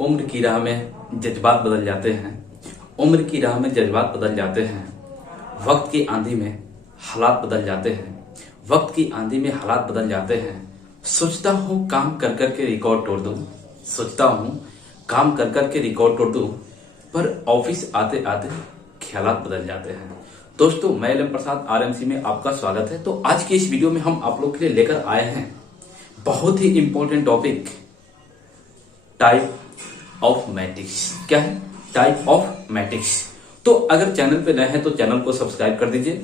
उम्र की राह में जज्बात बदल जाते हैं। उम्र की राह में जज्बात बदल जाते हैं। वक्त की आंधी में हालात बदल जाते हैं। वक्त की आंधी में हालात बदल जाते हैं। सोचता हूँ काम कर कर के रिकॉर्ड तोड़ दूं। सोचता हूँ काम कर कर के रिकॉर्ड तोड़ दूं, पर ऑफिस आते आते ख्यालात बदल जाते हैं। दोस्तों, मैं एल एम प्रसाद आरएमसी में आपका स्वागत है। तो आज की इस वीडियो में हम आप लोग के लिए लेकर आए हैं बहुत ही important topic, type of matrix. क्या है? Type of matrix. तो अगर चैनल पे नए हैं तो चैनल को सब्सक्राइब कर दीजिए,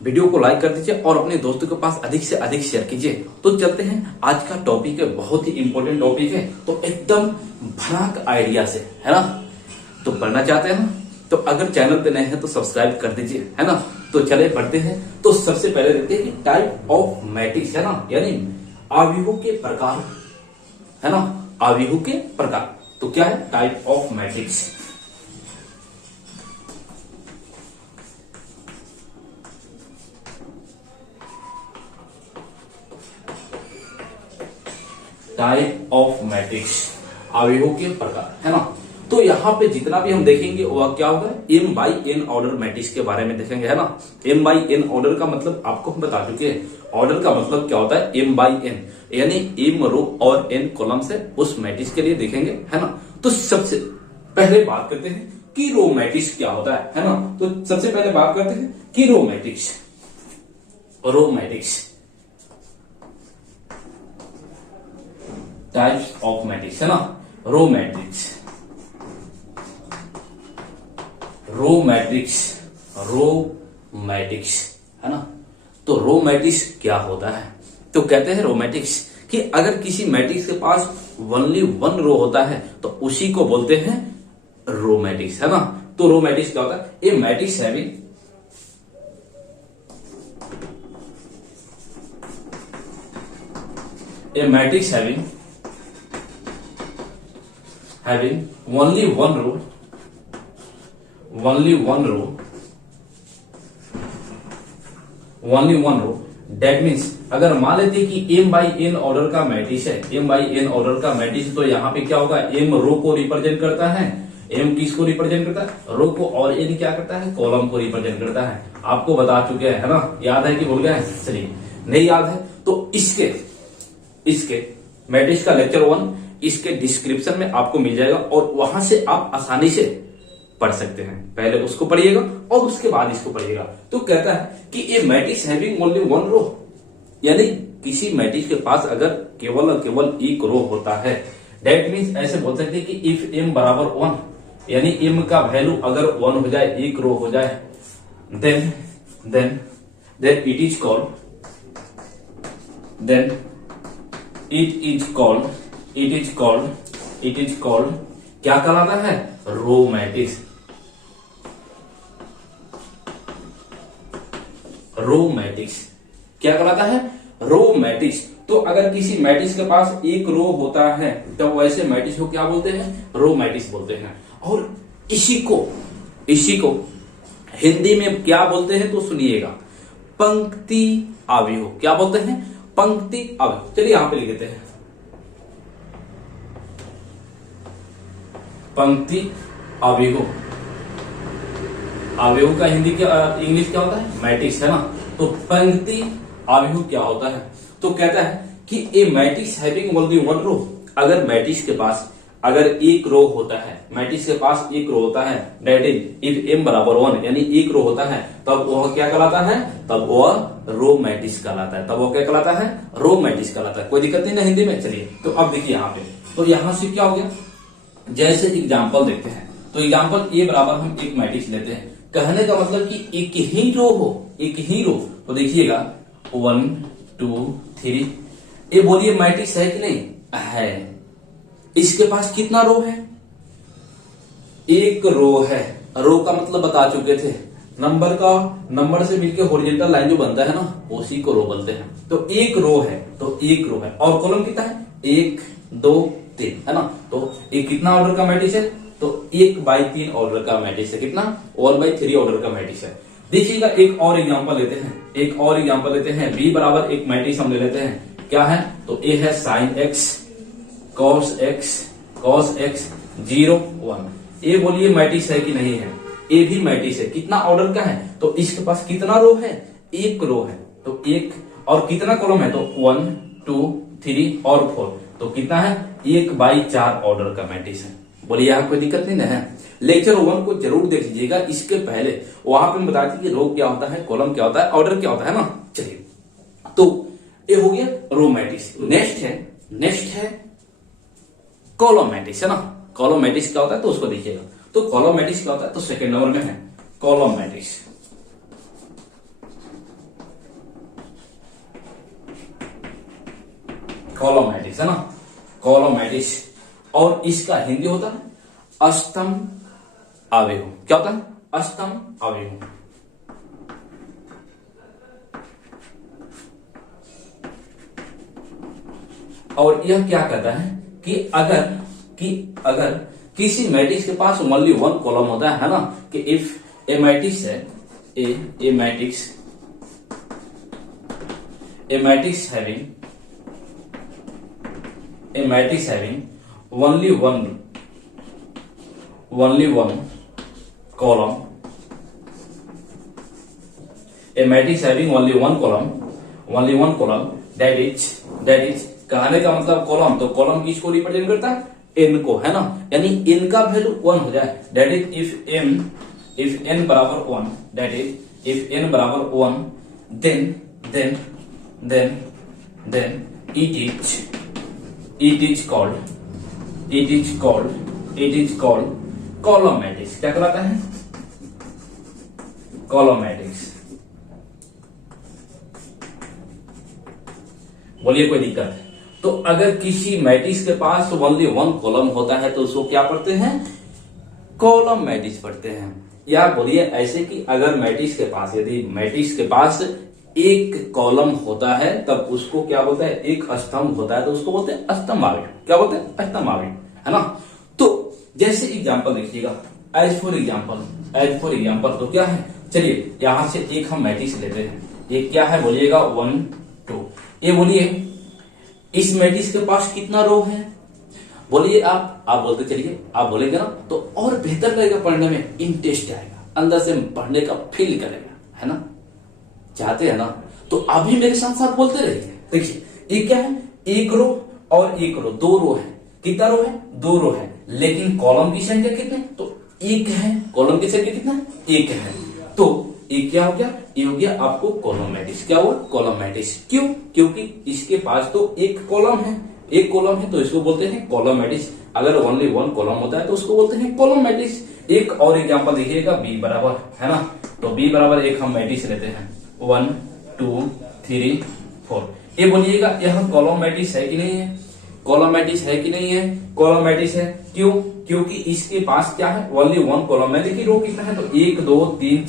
वीडियो को लाइक कर दीजिए और अपने दोस्तों के पास अधिक से अधिक शेयर कीजिए। तो चलते हैं, आज का टॉपिक है, बहुत ही इंपॉर्टेंट टॉपिक है। तो एकदम भयानक आइडिया से, है ना? तो पढ़ना चाहते हैं ना? तो अगर चैनल पे नए हैं तो सब्सक्राइब कर दीजिए, है ना? तो चले बढ़ते हैं। तो सबसे पहले देखते हैं कि टाइप ऑफ मैट्रिक्स, है ना, यानी आव्यूहों के प्रकार, है ना, आव्यूहों के प्रकार। तो क्या है type of matrix? Type of matrix, आव्यूहों के प्रकार, है ना? तो यहाँ पे जितना भी हम देखेंगे वह क्या होगा, M by N order matrix के बारे में देखेंगे, है ना? एम बाई एन ऑर्डर का मतलब आपको हम बता चुके हैं। ऑर्डर का मतलब क्या होता है? एम बाई एन, यानी एम रो और एन कॉलम से उस मैट्रिक्स के लिए देखेंगे, है ना? तो सबसे पहले बात करते हैं कि रो मैट्रिक्स क्या होता है ना? तो सबसे पहले बात करते हैं कि row matrix, row matrix, types of matrix, है ना? Row matrix, row matrix, row matrix, है ना? तो रो मैट्रिक्स क्या होता है? तो कहते हैं रो मैट्रिक्स कि अगर किसी मैट्रिक्स के पास ओनली वन रो होता है तो उसी को बोलते हैं रो मैट्रिक्स, है ना? तो रो मैट्रिक्स क्या होता है? A matrix having only one row, that means अगर मान लेते हैं कि m बाई एन ऑर्डर का मैट्रिक्स है, m बाई एन ऑर्डर का मैट्रिक्स, तो यहाँ पे क्या होगा, m रो को रिप्रेजेंट करता है, m किसको रिप्रेजेंट करता है? रो को, और n क्या करता है? कॉलम को रिप्रेजेंट करता है। आपको बता चुके हैं, है ना? याद है कि भूल गए? चलिए, नहीं याद है तो इसके मैट्रिक्स का लेक्चर 1 इसके डिस्क्रिप्शन में आपको मिल जाएगा और वहां से आप आसानी से पढ़ सकते हैं। पहले उसको पढ़िएगा और उसके बाद इसको पढ़िएगा। तो कहता है कि ए matrix having only one row, यानी किसी मैट्रिक्स के पास अगर केवल और केवल एक रो होता है, दैट मीन्स ऐसे बोल सकते हैं कि इफ m बराबर 1, यानी m का वैल्यू अगर 1 हो जाए, एक रो हो जाए, देन इट इज कॉल्ड क्या कहलाता है? Row matrix. रो मैट्रिक्स क्या कहलाता है? Row matrix. तो अगर किसी मैट्रिक्स के पास एक रो होता है तो वैसे मैट्रिक्स को क्या बोलते हैं? रो मैट्रिक्स बोलते हैं। और इसी को हिंदी में क्या बोलते हैं? तो सुनिएगा, पंक्ति आव्यूह। क्या बोलते हैं? पंक्ति आव्यूह। चलिए यहां पे लिख देते हैं, पंक्ति आव्यूह। आव्यूह का हिंदी क्या, इंग्लिश क्या होता है? मैट्रिक्स, है ना? तो पंक्ति आव्यूह क्या होता है? तो कहता है कि ए matrix having only one row, अगर मैट्रिक्स के पास अगर एक रो होता है, मैट्रिक्स के पास एक रो होता है, दैट इज इफ m बराबर 1, यानी एक रो होता है, तब वह क्या कहलाता है? तब वह रो मैट्रिक्स कहलाता है। तब वह क्या कहलाता है? रो मैट्रिक्स कहलाता है। कोई दिक्कत नहीं ना हिंदी में? चलिए, तो अब देखिए यहाँ पे, तो यहां से क्या हो गया, जैसे एग्जाम्पल देखते हैं। तो एग्जाम्पल ए बराबर हम एक मैट्रिक्स लेते हैं। कहने का मतलब कि एक ही रो हो, एक ही रो। तो देखिएगा 1 2 3, ये बोलिए मैट्रिक्स है कि नहीं? है। इसके पास कितना रो है? एक रो है। रो का मतलब बता चुके थे, नंबर से मिलकर हॉरिजॉन्टल लाइन जो बनता है ना, उसी को रो बोलते हैं। तो एक रो है, और कॉलम कितना है? 1 2 3, है ना? तो एक कितना ऑर्डर का मैट्रिक्स है? तो 1/3 ऑर्डर का मैट्रिक्स है। कितना? 1/3 ऑर्डर का मैट्रिक्स है। देखिएगा एक और एग्जांपल लेते हैं, बी बराबर एक मैट्रिक्स हम ले लेते हैं। क्या है? तो ए है साइन एक्स, कॉस एक्स, 0 1। ए बोलिए मैट्रिक्स है कि नहीं है? ए भी मैट्रिक्स है। कितना ऑर्डर का है? तो इसके पास कितना रो है? एक रो है। तो एक, और कितना कॉलम है? तो 1 2 3 और 4। तो कितना है? 1/4 ऑर्डर का मैट्रिक्स है। बोलिए यहाँ कोई दिक्कत नहीं ना है? लेक्चर 1 को जरूर देख लीजिएगा। इसके पहले वहां पे हम बताते कि रो क्या होता है, कॉलम क्या होता है, ऑर्डर क्या होता है ना। चलिए, तो ये हो गया रो मैट्रिक्स। नेक्स्ट है कॉलम मैट्रिक्स, है ना। कॉलम मैट्रिक्स क्या होता है तो उसको देखिएगा। तो कॉलम मैट्रिक्स क्या होता है? तो सेकंड नंबर में है कॉलम मैट्रिक्स। कॉलम मैट्रिक्स, है ना। कॉलम मैट्रिक्स, और इसका हिंदी होता है अस्तंभ आव्यूह। क्या होता है? अस्तंभ आव्यूह। और यह क्या कहता है कि अगर किसी मैट्रिक्स के पास ओनली 1 कॉलम होता है ना, कि इफ ए मैट्रिक्स है, a matrix having only one column, a matrix having only one column, that is कहने का मतलब कॉलम, तो कॉलम किसको रिप्रेजेंट करता है? n को, है ना। यानी n का वैल्यू 1 हो जाए, दैट इज इफ n बराबर 1, दैट इज इफ n बराबर 1, then it is called column matrix. क्या कहलाता है? Column matrix. बोलिए कोई दिक्कत है? तो अगर किसी मैट्रिक्स के पास ओनली 1 कॉलम होता है तो उसको क्या पढ़ते हैं? कॉलम मैट्रिक्स पढ़ते हैं। या बोलिए ऐसे कि अगर मैट्रिक्स के पास, यदि मैट्रिक्स के पास एक कॉलम होता है तब उसको क्या बोलते हैं? एक स्तंभ होता है तो उसको बोलते हैं स्तंभ आव्यूह। क्या बोलते हैं? स्तंभ आव्यूह, है ना। तो जैसे एग्जांपल देखिएगा, एज फॉर एग्जांपल तो क्या है? चलिए यहां से एक हम मैट्रिक्स लेते हैं। ये क्या है बोलिएगा? 1 2। ये बोलिए इस मैट्रिक्स के पास कितना रो है? बोलिए आप बोलते चलिए, आप बोलेंगे ना तो और बेहतर लगेगा पढ़ने में, इंटरेस्ट आएगा, अंदर से पढ़ने का फील करेगा, है ना। चाहते हैं ना? तो अभी मेरे साथ साथ बोलते रहिए। देखिए ये क्या है? एक रो और एक रो, 2 रो है। कितना रो है? 2 रो है। लेकिन कॉलम की संख्या कितनी? तो 1 है। कॉलम की संख्या कितना? 1 है। तो ये क्या हो गया? ये हो गया आपको कॉलम मैट्रिक्स। क्या हुआ? Column matrix. क्यों? क्योंकि इसके पास तो एक कॉलम है, तो इसको बोलते हैं कॉलम मैट्रिक्स। अगर ओनली 1 कॉलम होता है तो उसको बोलते हैं कॉलम मैट्रिक्स। एक और एग्जांपल देखिएगा, बी बराबर, है ना। तो बी बराबर एक हम मैट्रिक्स लेते हैं, 1 2 3 4। ये बोलिएगा यह कॉलम मैट्रिक्स है कि नहीं है? कॉलम मैट्रिक्स है कि नहीं है? कॉलम मैट्रिक्स है। क्यों? क्योंकि इसके पास क्या है? ओनली 1 कॉलम है। देखिए रो कितना है? तो 1 2 3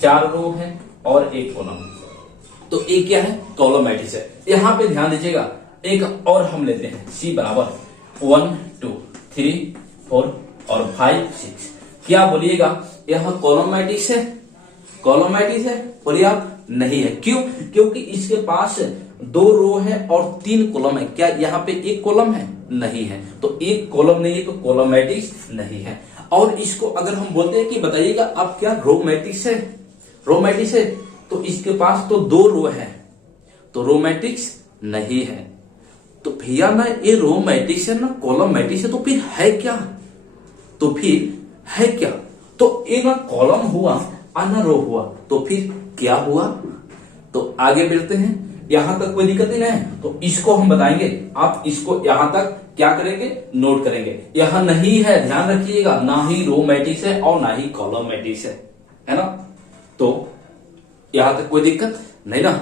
4 रो है और एक कॉलम। तो ये क्या है? कॉलम मैट्रिक्स है। यहां पे ध्यान दीजिएगा, एक और हम लेते हैं, सी बराबर 1 2 3 4 और 5 6। क्या बोलिएगा यह कॉलम मैट्रिक्स है? कॉलम मैट्रिक्स है? बोलिए आप नहीं है। क्यों? क्योंकि इसके पास 2 रो है और 3 कॉलम है। क्या यहाँ पे एक कॉलम है? नहीं है। तो एक कॉलम नहीं है तो कॉलम मैट्रिक्स नहीं है। और इसको अगर हम बोलते हैं कि बताइएगा आप क्या रो मैट्रिक्स है? रो मैट्रिक्स है, तो इसके पास तो 2 रो है, तो रो मैट्रिक्स नहीं है। तो भैया ना ये रो मैट्रिक्स है ना कॉलम मैट्रिक्स है, तो फिर है क्या? तो फिर है क्या? तो ये ना कॉलम हुआ और ना रो हुआ, तो फिर क्या हुआ? तो आगे बढ़ते हैं। यहां तक कोई दिक्कत नहीं है, तो इसको हम बताएंगे। आप इसको यहां तक क्या करेंगे? नोट करेंगे। यहां नहीं है, ध्यान रखिएगा, ना ही रो मैट्रिक्स है और ना ही कॉलम मैट्रिक्स है ना। तो यहां तक कोई दिक्कत नहीं ना।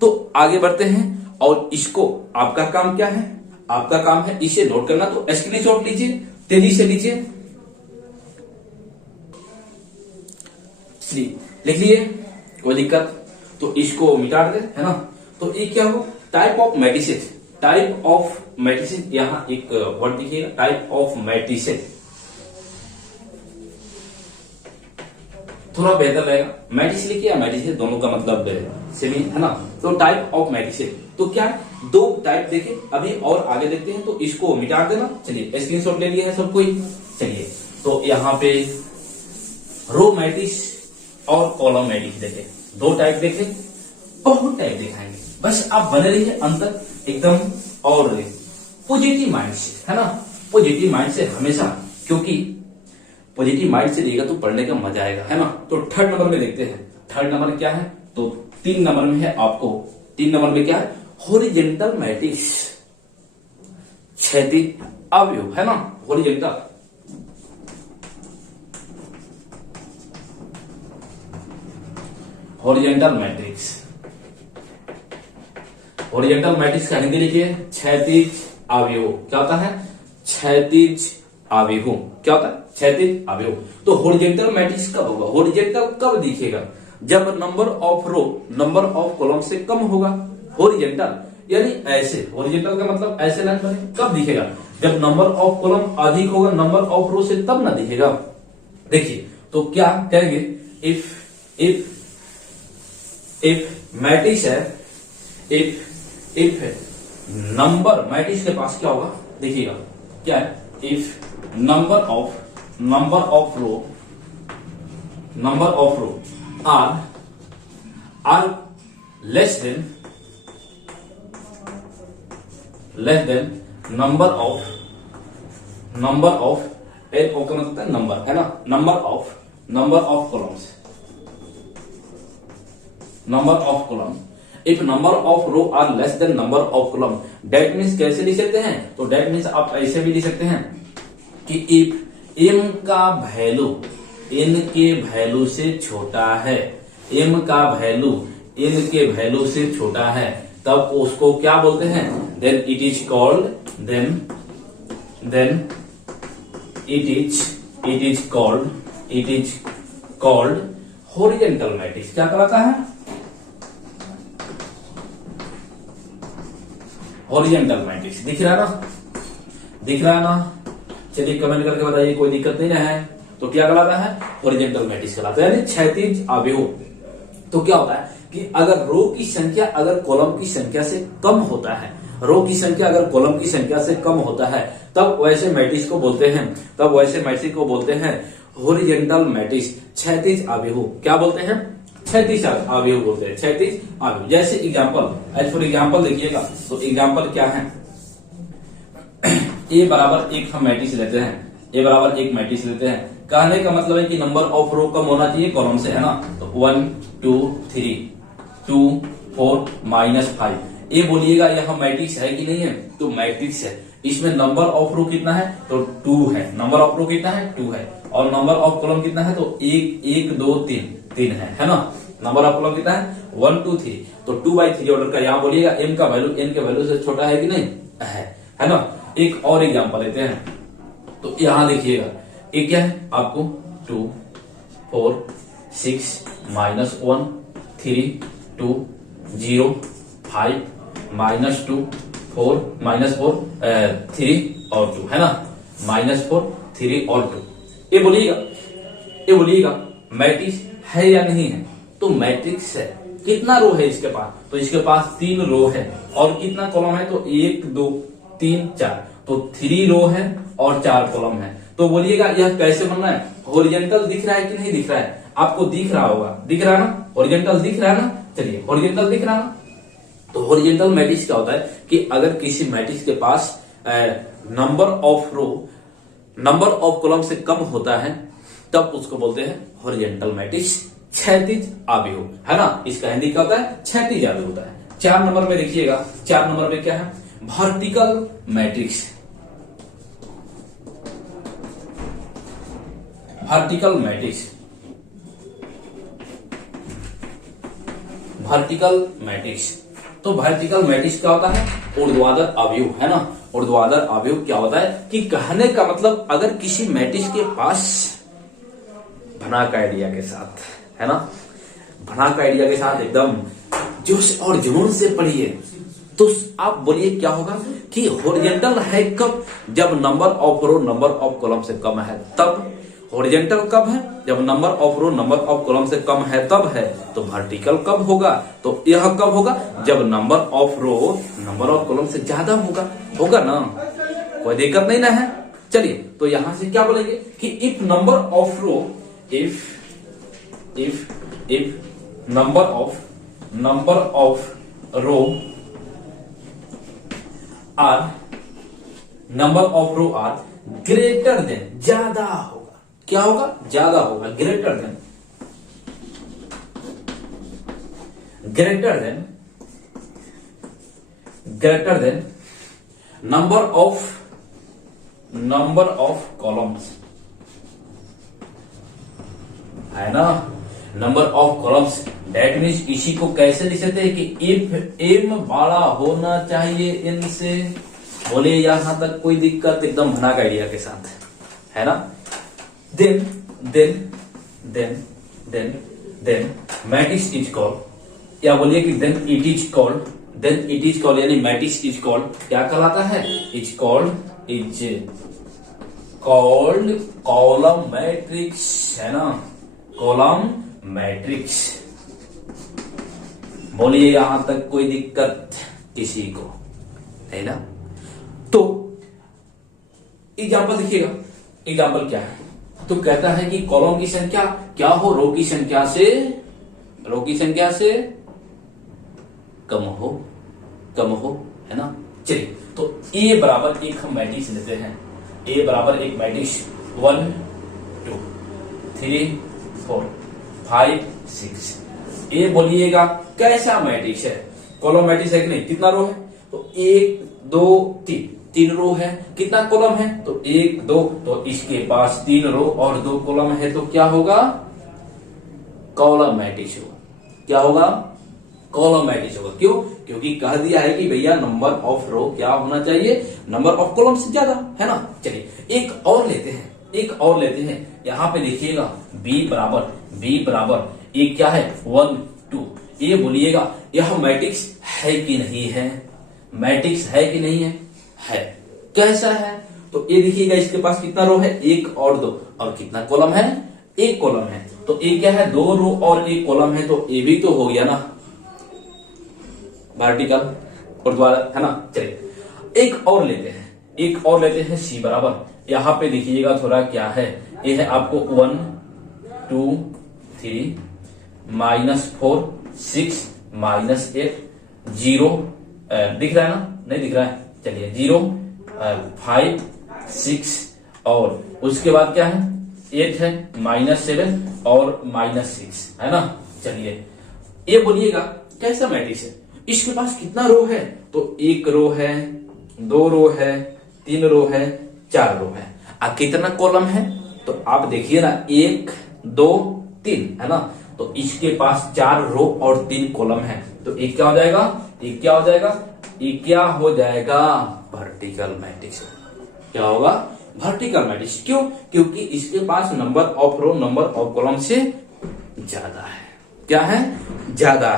तो आगे बढ़ते हैं, और इसको आपका काम क्या है? आपका काम है इसे नोट करना। तो स्क्रीनशॉट लीजिए, तेजी से लीजिए, लिख लिए, कोई दिक्कत? तो इसको मिटा दे, है ना। तो ये क्या हो? Type of matrices. Type of matrices, यहां एक वर्ड दिखिएगा, टाइप ऑफ मैट्रिसेस, थोड़ा बेहतर रहेगा। मैट्रिक्स लिखिए या मैट्रिसेस, दोनों का मतलब सेम ही है ना। तो टाइप ऑफ मैट्रिसेस, तो क्या है? 2 टाइप देखे, अभी और आगे देखते हैं। तो इसको मिटा देना। चलिए स्क्रीनशॉट ले लिया है सब कोई? चलिए तो यहाँ पे रो मैट्रिक्स और कॉलम मैट्रिक्स देखे, दो टाइप देखे, बहुत टाइप दिखाएंगे, बस आप बने रहिए अंतर एकदम। और पॉजिटिव माइंड से, है ना, पॉजिटिव माइंड से हमेशा, क्योंकि पॉजिटिव माइंड से देगा तो पढ़ने का मजा आएगा, है ना। तो थर्ड नंबर में देखते हैं, थर्ड नंबर क्या है, तो 3 नंबर में है आपको, 3 नंबर में क्या है, हॉरिजॉन्टल मैट्रिक्स, क्षैतिज अवयव, है ना, horizontal. Horizontal matrix, horizontal matrix का हिंदी लिखिए क्षैतिज अवयव। क्या होता है, क्षैतिज अवयव, क्या होता है, क्षैतिज अवयव। तो हॉरिजॉन्टल मैट्रिक्स कब होगा, हॉरिजॉन्टल कब दिखेगा, जब number of row number of column से कम होगा। हॉरिजॉन्टल यानी ऐसे, हॉरिजॉन्टल का मतलब ऐसे लाइन बने, कब दिखेगा, जब नंबर ऑफ कॉलम अधिक होगा नंबर ऑफ रो से, तब ना दिखेगा। देखिए तो क्या कहेंगे, इफ मैट्रिक्स है, इफ नंबर, मैट्रिक्स के पास क्या होगा, देखिएगा क्या है, if number of row are less than number of L का मतलब है नंबर, है ना, number of columns, number of column. If number of row are less than number of column, that means कैसे लिख सकते हैं, तो डेट मीन्स आप ऐसे भी लिख सकते हैं कि इफ एम का वैल्यू एन के वैल्यू से छोटा है, एम का वैल्यू एन के वैल्यू से छोटा है, तब उसको क्या बोलते हैं, then it is called horizontal matrix. क्या कहलाता है, हॉरिजॉन्टल मैट्रिक्स। दिख रहा है ना, चलिए कमेंट करके बताइए, कोई दिक्कत नहीं है। तो क्या कहलाता है, हॉरिजॉन्टल मैट्रिक्स कहलाता है, यानी क्षैतिज अवयव। तो क्या होता है कि अगर रो की संख्या अगर कॉलम की संख्या से कम होता है, रो की संख्या अगर कॉलम की संख्या से कम होता है, तब वैसे मैट्रिक्स को बोलते हैं हॉरिजॉन्टल मैट्रिक्स, क्षैतिज अवयव। क्या बोलते हैं, क्षैतिज अवयव बोलते हैं, क्षैतिज अवयव। जैसे एग्जाम्पल, फॉर एग्जाम्पल देखिएगा, तो एग्जाम्पल क्या है, ए बराबर एक हम मैट्रिक्स लेते हैं, ए बराबर एक मैट्रिक्स लेते हैं। कहने का मतलब है कि नंबर ऑफ रो कम होना चाहिए कॉलम से, है ना। तो 1 2 3 2 4 -5, ये बोलिएगा यह मैट्रिक्स है कि नहीं है, तो मैट्रिक्स है। इसमें नंबर ऑफ रो कितना है, तो 2 है, नंबर ऑफ रो कितना है, 2 है, और नंबर ऑफ कॉलम कितना है, तो 1 2 3 है ना। नंबर ऑफ कॉलम कितना है, 1 2 3, तो 2/3 ऑर्डर का यहाँ बोलिएगा एम का वैल्यू एन के वैल्यू से छोटा है कि नहीं है ना। एक और एग्जांपल लेते हैं, तो यहां लिखिएगा, एक क्या है आपको 2 4 6 -1 3 2 0 5 -2 4 3 और 2, है ना, -4 3 और 2। ये बोलिएगा मैट्रिक्स है या नहीं है, तो मैट्रिक्स है। कितना रो है इसके पास, तो इसके पास 3 रो है, और कितना कॉलम है, तो 1 2 3 4, तो 3 रो है और 4 कॉलम है। तो बोलिएगा यह कैसे बन रहा है, हॉरिजॉन्टल दिख रहा है कि नहीं दिख रहा है, आपको दिख रहा होगा, दिख रहा है ना, हॉरिजॉन्टल दिख रहा है ना। चलिए हॉरिजॉन्टल दिख रहा है ना, तो हॉरिजॉन्टल मैट्रिक्स क्या होता है कि अगर किसी मैट्रिक्स के पास number of row number of column से कम होता है, तब उसको बोलते हैं हॉरिजॉन्टल मैट्रिक्स, क्षैतिज अवयव, है ना। इसका हिंदी क्या होता है, क्षैतिज अवयव होता है। 4 नंबर में देखिएगा, 4 नंबर में क्या है, वर्टिकल मैट्रिक्स। वर्टिकल मैट्रिक्स, तो वर्टिकल मैट्रिक्स क्या होता है, ऊर्ध्वाधर अवयव, है ना। ऊर्ध्वाधर अवयव क्या होता है कि कहने का मतलब अगर किसी मैट्रिक्स के पास भनाक आइडिया के साथ, है ना, भनाक आइडिया के साथ एकदम जोश और जुनून से पढ़िए, तो आप बोलिए क्या होगा कि हॉरिजॉन्टल है कब, जब number of row number of column से कम है, तब। हॉरिजॉन्टल कब है, जब number of row number of column से कम है, तब है। तो वर्टिकल कब होगा, तो यह कब होगा, जब number of row number of column से ज्यादा होगा ना। कोई दिक्कत नहीं ना है, चलिए तो यहां से क्या बोलेंगे कि if number of row, if number of row are greater than, ज्यादा होगा, क्या होगा, ज्यादा होगा, greater than number of columns, है ना, number of columns. That means इसी को कैसे लिख सकते हैं कि इफ एम बड़ा होना चाहिए इनसे, बोले यहां तक कोई दिक्कत, एकदम भनाक आइडिया के साथ, है ना। देन मैट्रिक्स इज कॉल्ड, या बोलिए कि देन इट इज कॉल्ड यानी मैट्रिक्स इज कॉल्ड, क्या कहलाता है, इज कॉल्ड कॉलम मैट्रिक्स, है ना, कॉलम मैट्रिक्स। बोलिए यहां तक कोई दिक्कत किसी को, है ना। तो एग्जाम्पल देखिएगा, एग्जाम्पल क्या है, तो कहता है कि कॉलम की संख्या क्या हो, रो की संख्या से कम हो, है ना। चलिए तो ए बराबर एक हम मैट्रिक्स लेते हैं, ए बराबर एक मैट्रिक्स 1 2 3 4 5 6। ए बोलिएगा कैसा मैट्रिक्स है, कॉलम मैट्रिक्स है कि नहीं, कितना रो है, तो 1 2 3 रो है, कितना कॉलम है, तो 1 2, तो इसके पास 3 रो और 2 कॉलम है, तो क्या होगा, कॉलम मैट्रिक्स होगा, क्या होगा, कॉलम मैट्रिक्स होगा। क्यों, क्योंकि कह दिया है कि भैया नंबर ऑफ रो क्या होना चाहिए, नंबर ऑफ कॉलम से ज्यादा, है ना। चलिए एक और लेते हैं, यहां पे देखिएगा बी बराबर एक क्या है 1 2। ये बोलिएगा यह मैट्रिक्स है कि नहीं है, मैट्रिक्स है कि नहीं है, कैसा है, तो ये देखिएगा इसके पास कितना रो है, 1 और 2, और कितना कॉलम है, 1 कॉलम है, तो ये क्या है, 2 रो और 1 कॉलम है, तो ये भी तो हो गया ना वर्टिकल और द्वारा, है ना। चलिए एक और लेते हैं सी बराबर, यहां पे देखिएगा थोड़ा क्या है, ये है आपको 1 2 3 -4 6 -8 0, दिख रहा है ना, नहीं दिख रहा है, चलिए 0 5 6, और उसके बाद क्या है 8 है, -7 और -6, है ना। चलिए ये बोलिएगा कैसा मैट्रिक्स है, इसके पास कितना रो है, तो 1 रो है, 2 रो है, 3 रो है, 4 रो है, कितना कॉलम है, तो आप देखिए ना 1 2 3, है ना, तो इसके पास 4 रो और 3 कॉलम है, तो एक क्या हो जाएगा, वर्टिकल मैट्रिक्स। क्या होगा, वर्टिकल मैट्रिक्स। क्यों, क्योंकि इसके पास number of row number of column से ज्यादा है, क्या है, ज्यादा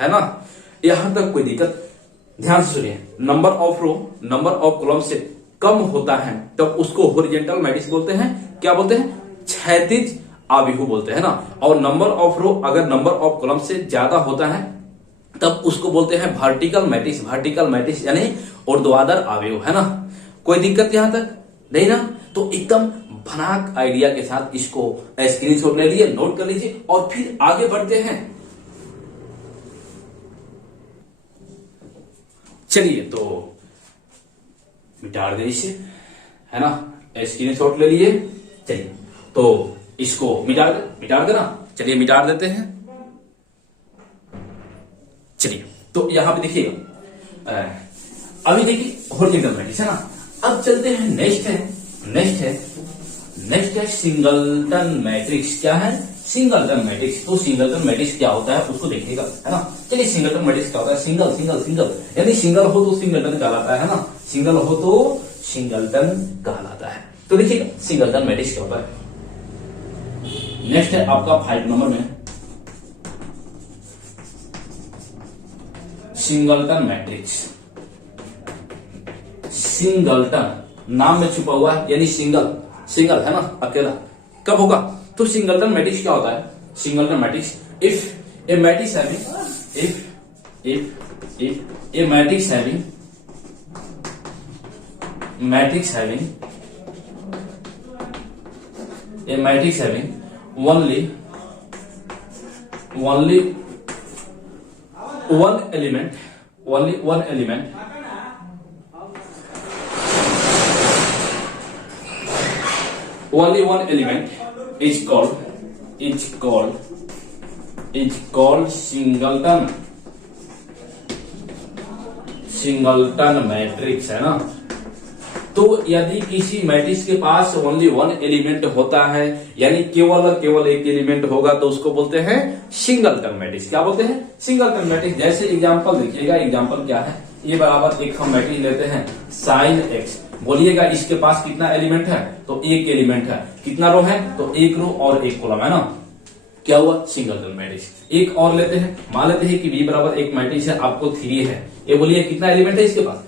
है ना। यहां तक कोई दिक्कत, ध्यान से सुनिए, number of row number of column से कम होता है तब उसको हॉरिजॉन्टल मैट्रिक्स बोलते हैं, क्या बोलते हैं, क्षैतिज आव्यूह बोलते हैं ना। और नंबर ऑफ रो अगर नंबर ऑफ कॉलम से ज्यादा होता है तब उसको बोलते हैं वर्टिकल मैट्रिक्स यानी ऊर्ध्वाधर आव्यूह, है ना। कोई दिक्कत यहां तक नहीं ना। तो एकदम भनाक आइडिया के साथ इसको स्क्रीनशॉट ले लीजिए, नोट कर लीजिए, और फिर आगे बढ़ते हैं। चलिए तो मिटा दे इसे, है ना, स्क्रीनशॉट ले लिए। चलिए तो इसको मिटा देना, चलिए मिटा देते हैं। चलिए तो यहां पे देखिएगा, अभी देखिए हॉरिजॉन्टल मैट्रिक्स, है ना। अब चलते हैं नेक्स्ट है सिंगलटन मैट्रिक्स। क्या है, सिंगलटन मैट्रिक्स। तो सिंगलटन मैट्रिक्स क्या होता है उसको देखिएगा, है ना। चलिए सिंगलटन मैट्रिक्स क्या होता है, सिंगल यानी सिंगल हो तो सिंगलटन कहलाता है ना, सिंगल हो तो सिंगलटन कहलाता है। तो देखिएगा सिंगलटन मैट्रिक्स क्या होता है। नेक्स्ट है आपका 5 नंबर में सिंगलटन मैट्रिक्स। सिंगलटन नाम में छुपा हुआ है, यानी सिंगल है ना, अकेला। कब होगा, तो सिंगलटन मैट्रिक्स क्या होता है, singleton matrix if a matrix having a matrix having a matrix having only one element, only one element is called singleton matrix, है ना। तो यदि किसी मैट्रिक्स के पास ओनली वन एलिमेंट होता है, यानी केवल एक एलिमेंट होगा, तो उसको बोलते हैं सिंगलटन मैट्रिक्स। क्या बोलते हैं? Singleton matrix. जैसे एग्जांपल देखिएगा, एग्जांपल क्या है, ये बराबर एक हम मैट्रिक्स लेते हैं साइन एक्स। बोलिएगा इसके पास कितना एलिमेंट है? तो एक एलिमेंट है। कितना रो है? तो एक रो और एक कॉलम, है ना। क्या हुआ? Singleton matrix. एक और लेते हैं, मान लेते हैं कि बी बराबर एक मैट्रिक्स है, आपको 3 है। ये बोलिए कितना एलिमेंट है इसके पास?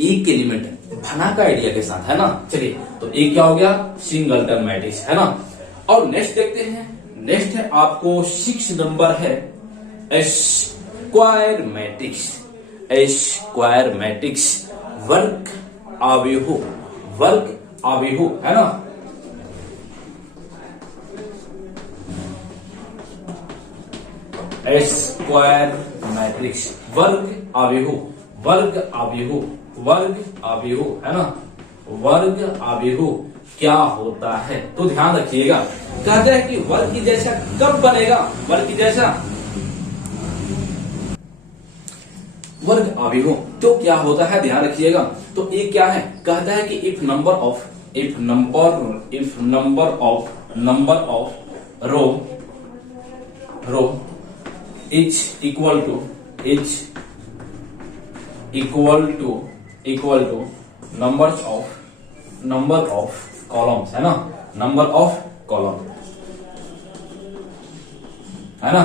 एक एलिमेंट है, बना का आइडिया के साथ, है ना। चलिए, तो एक क्या हो गया? सिंगलटन मैट्रिक्स, है ना। और नेक्स्ट देखते हैं, नेक्स्ट है आपको 6 नंबर है स्क्वायर मैट्रिक्स। स्क्वायर मैट्रिक्स वर्ग आव्यूह, है ना। स्क्वायर मैट्रिक्स वर्ग आव्यूह, है ना। वर्ग आव्यूह क्या होता है? तो ध्यान रखिएगा, कहते हैं कि वर्ग की जैसा कब बनेगा? वर्ग की जैसा वर्ग आव्यूह तो क्या होता है? ध्यान रखिएगा। तो एक क्या है? कहता है कि if number of row is equal to number of columns, है ना। नंबर ऑफ कॉलम, है ना।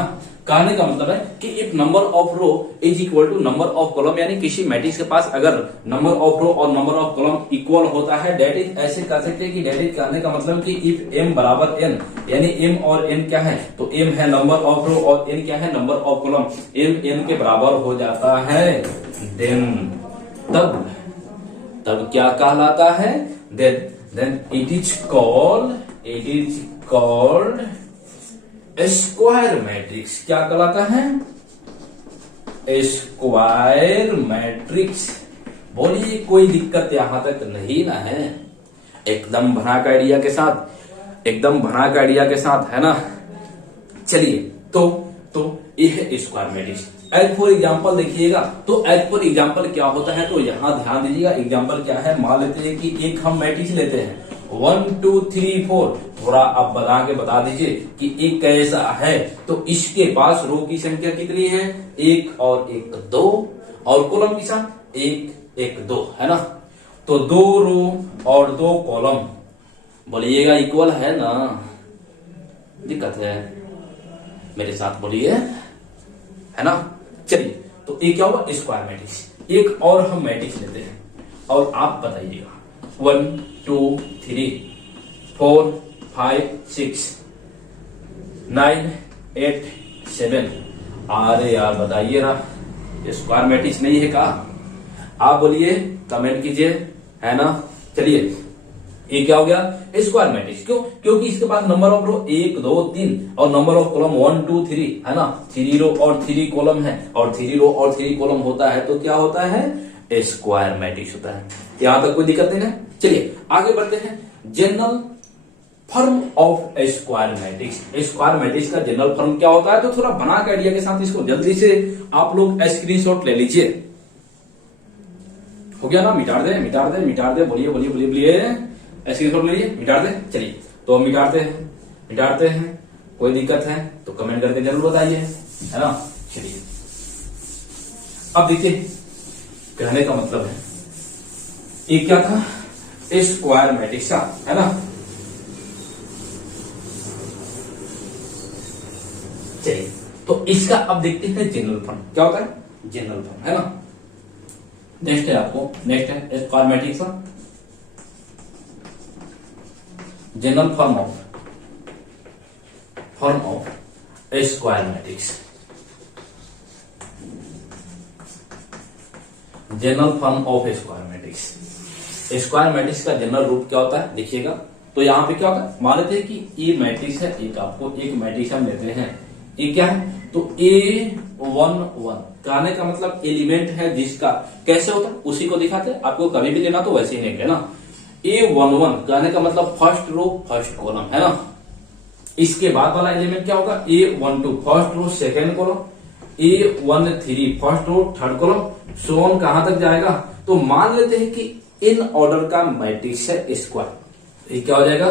कहने का मतलब है कि if number of row is equal to number of column, यानी किसी मैट्रिक्स के पास अगर नंबर ऑफ रो और नंबर ऑफ कॉलम इक्वल होता है, डेट इज, ऐसे कह सकते हैं कि डेट इज कहने का मतलब कि इफ m बराबर n, यानी m और n क्या है? तो m है नंबर ऑफ रो और n क्या है? Number of column. m n के बराबर हो जाता है, देन तब क्या कहलाता है? Then it is called square matrix. क्या कहलाता है? Square matrix. बोलिए कोई दिक्कत यहां तक नहीं ना है? एकदम भनाक आइडिया के साथ, है ना। चलिए, तो ये है square matrix. As for example देखिएगा, तो एज फॉर एग्जाम्पल क्या होता है? तो यहां ध्यान दीजिएगा, एग्जाम्पल क्या है? मान लेते हैं कि एक हम मैट्रिक्स लेते हैं 1 2 3 4। थोड़ा आप बता दीजिए कि एक कैसा है। तो इसके पास रो की संख्या कितनी है? 1 और 1 2, और कॉलम की संख्या 1 1 2, है ना। तो 2 रो और 2 कॉलम, बोलिएगा इक्वल है ना? दिक्कत है? मेरे साथ बोलिए, है ना। चलिए, तो एक क्या हुआ? Square matrix. एक और हम मैट्रिक्स लेते हैं और आप बताइएगा 1 2 3 4 5 6 9 8 7। अरे यार बताइए ना, स्क्वायर मैट्रिक्स नहीं है का? आप बोलिए, कमेंट कीजिए, है ना। चलिए, ये क्या हो गया? Square matrix. क्यों? क्योंकि इसके पास नंबर ऑफ रो 1 2 3 और नंबर ऑफ कॉलम 1 2 3, है ना। 3 रो और 3 कॉलम है, और 3 रो और 3 कॉलम होता है, तो क्या होता है? स्क्वायर मैट्रिक्स होता है। यहां तक कोई दिक्कत नहीं है? चलिए आगे बढ़ते हैं। General form of square matrix. Square matrix का जनरल फॉर्म क्या होता है? तो थोड़ा बना के आइडिया के साथ इसको जल्दी से आप लोग स्क्रीनशॉट ले लीजिए। हो गया ना? मिटा दे, बोलिए, स्क्रीनशॉट ले लीजिए, मिटा दे। चलिए, तो हम मिटाते हैं। कोई दिक्कत है तो कमेंट करके जरूर बताइए, है ना। चलिए, अब देखिए, कहने का मतलब है ये क्या था? स्क्वायर मैट्रिक्स का, है ना। चलिए, तो इसका अब देखते हैं जनरल फॉर्म क्या होता है। जनरल फॉर्म, है ना। नेक्स्ट है स्क्वायर मैट्रिक्स का general form of square matrix. General form of square matrix. Square matrix का जनरल रूप क्या होता है? देखिएगा, तो यहाँ पे क्या होगा, मान लेते हैं कि ये मैट्रिक्स है, एक मैट्रिक्स हम लेते हैं, ये क्या है, तो A11 कहने का मतलब एलिमेंट है जिसका कैसे होता है उसी को दिखाते हैं, आपको कभी भी लेना तो वैसे ही नहीं लेना। A11 कहने का मतलब फर्स्ट रो फर्स्ट कॉलम है ना। इसके बाद वाला एलिमेंट क्या होगा, A12 first row second column, A13 first row third column, so on कहां तक जाएगा। तो मान लेते हैं कि इन ऑर्डर का मैट्रिक्स है स्क्वायर, ये क्या हो जाएगा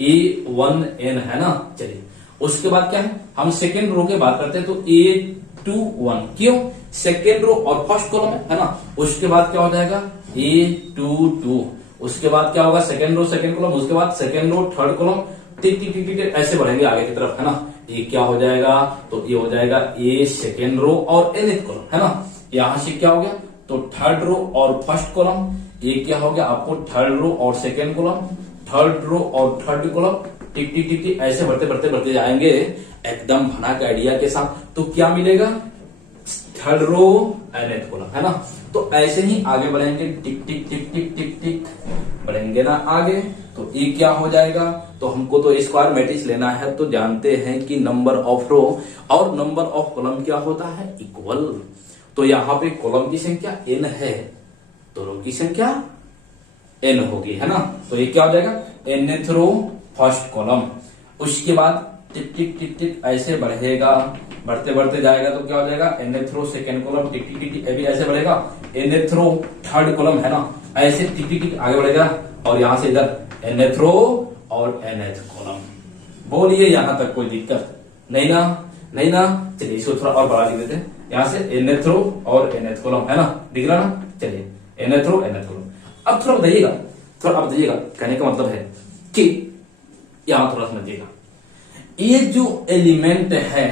A1n है ना। चलिए उसके बाद क्या है, हम सेकेंड रो की बात करते हैं, तो A21 क्यों, सेकेंड रो और फर्स्ट कॉलम है ना। उसके बाद क्या हो जाएगा A22, उसके बाद क्या होगा सेकेंड रो सेकेंड कॉलम, उसके बाद सेकेंड रो थर्ड कॉलम, टिक टिक टिक टिक ऐसे बढ़ेंगे आगे की तरफ है ना। ये क्या हो जाएगा, तो ये हो जाएगा A सेकेंड रो और nth कॉलम है ना। यहां से क्या हो गया, तो थर्ड रो और फर्स्ट कॉलम, ये क्या हो गया आपको थर्ड रो और सेकेंड कॉलम, थर्ड रो और थर्ड कॉलम, टिक टिक टिक टिक ऐसे बढ़ते बढ़ते बढ़ते जाएंगे एकदम भनाक आइडिया के साथ। तो क्या मिलेगा, थर्ड रो nth कॉलम है ना। तो ऐसे ही आगे बढ़ेंगे, टिक टिक टिक टिक टिक टिक बढ़ेंगे ना आगे। तो ये क्या हो जाएगा, तो हमको तो स्क्वायर मैट्रिक्स लेना है, तो जानते हैं कि नंबर ऑफ रो और नंबर ऑफ कॉलम क्या होता है, इक्वल। तो यहाँ पे कॉलम की संख्या n है, तो रो की संख्या n होगी है ना। तो ये क्या हो जाएगा nth रो फर्स्ट कॉलम, उसके बाद टिक टिक टिक टिक ऐसे बढ़ेगा, बढ़ते बढ़ते जाएगा तो क्या हो जाएगा nth रो सेकेंड कॉलम, टिक टिक टिक टिक अभी ऐसे बढ़ेगा, nth रो थर्ड कॉलम है ना, ऐसे टिक टिक टिक आगे बढ़ेगा, और यहां से इधर nth रो और nth कॉलम। बोलिए यहां तक कोई दिक्कत नहीं ना, नहीं ना। चलिए इसको थोड़ा और बढ़ा देते हैं, यहां से nth रो और nth कॉलम है ना, दिख रहा ना। चलिए nth रो nth कॉलम। अब थोड़ा बताइएगा, कहने का मतलब है कि यहां थोड़ा समझिएगा, ये जो एलिमेंट है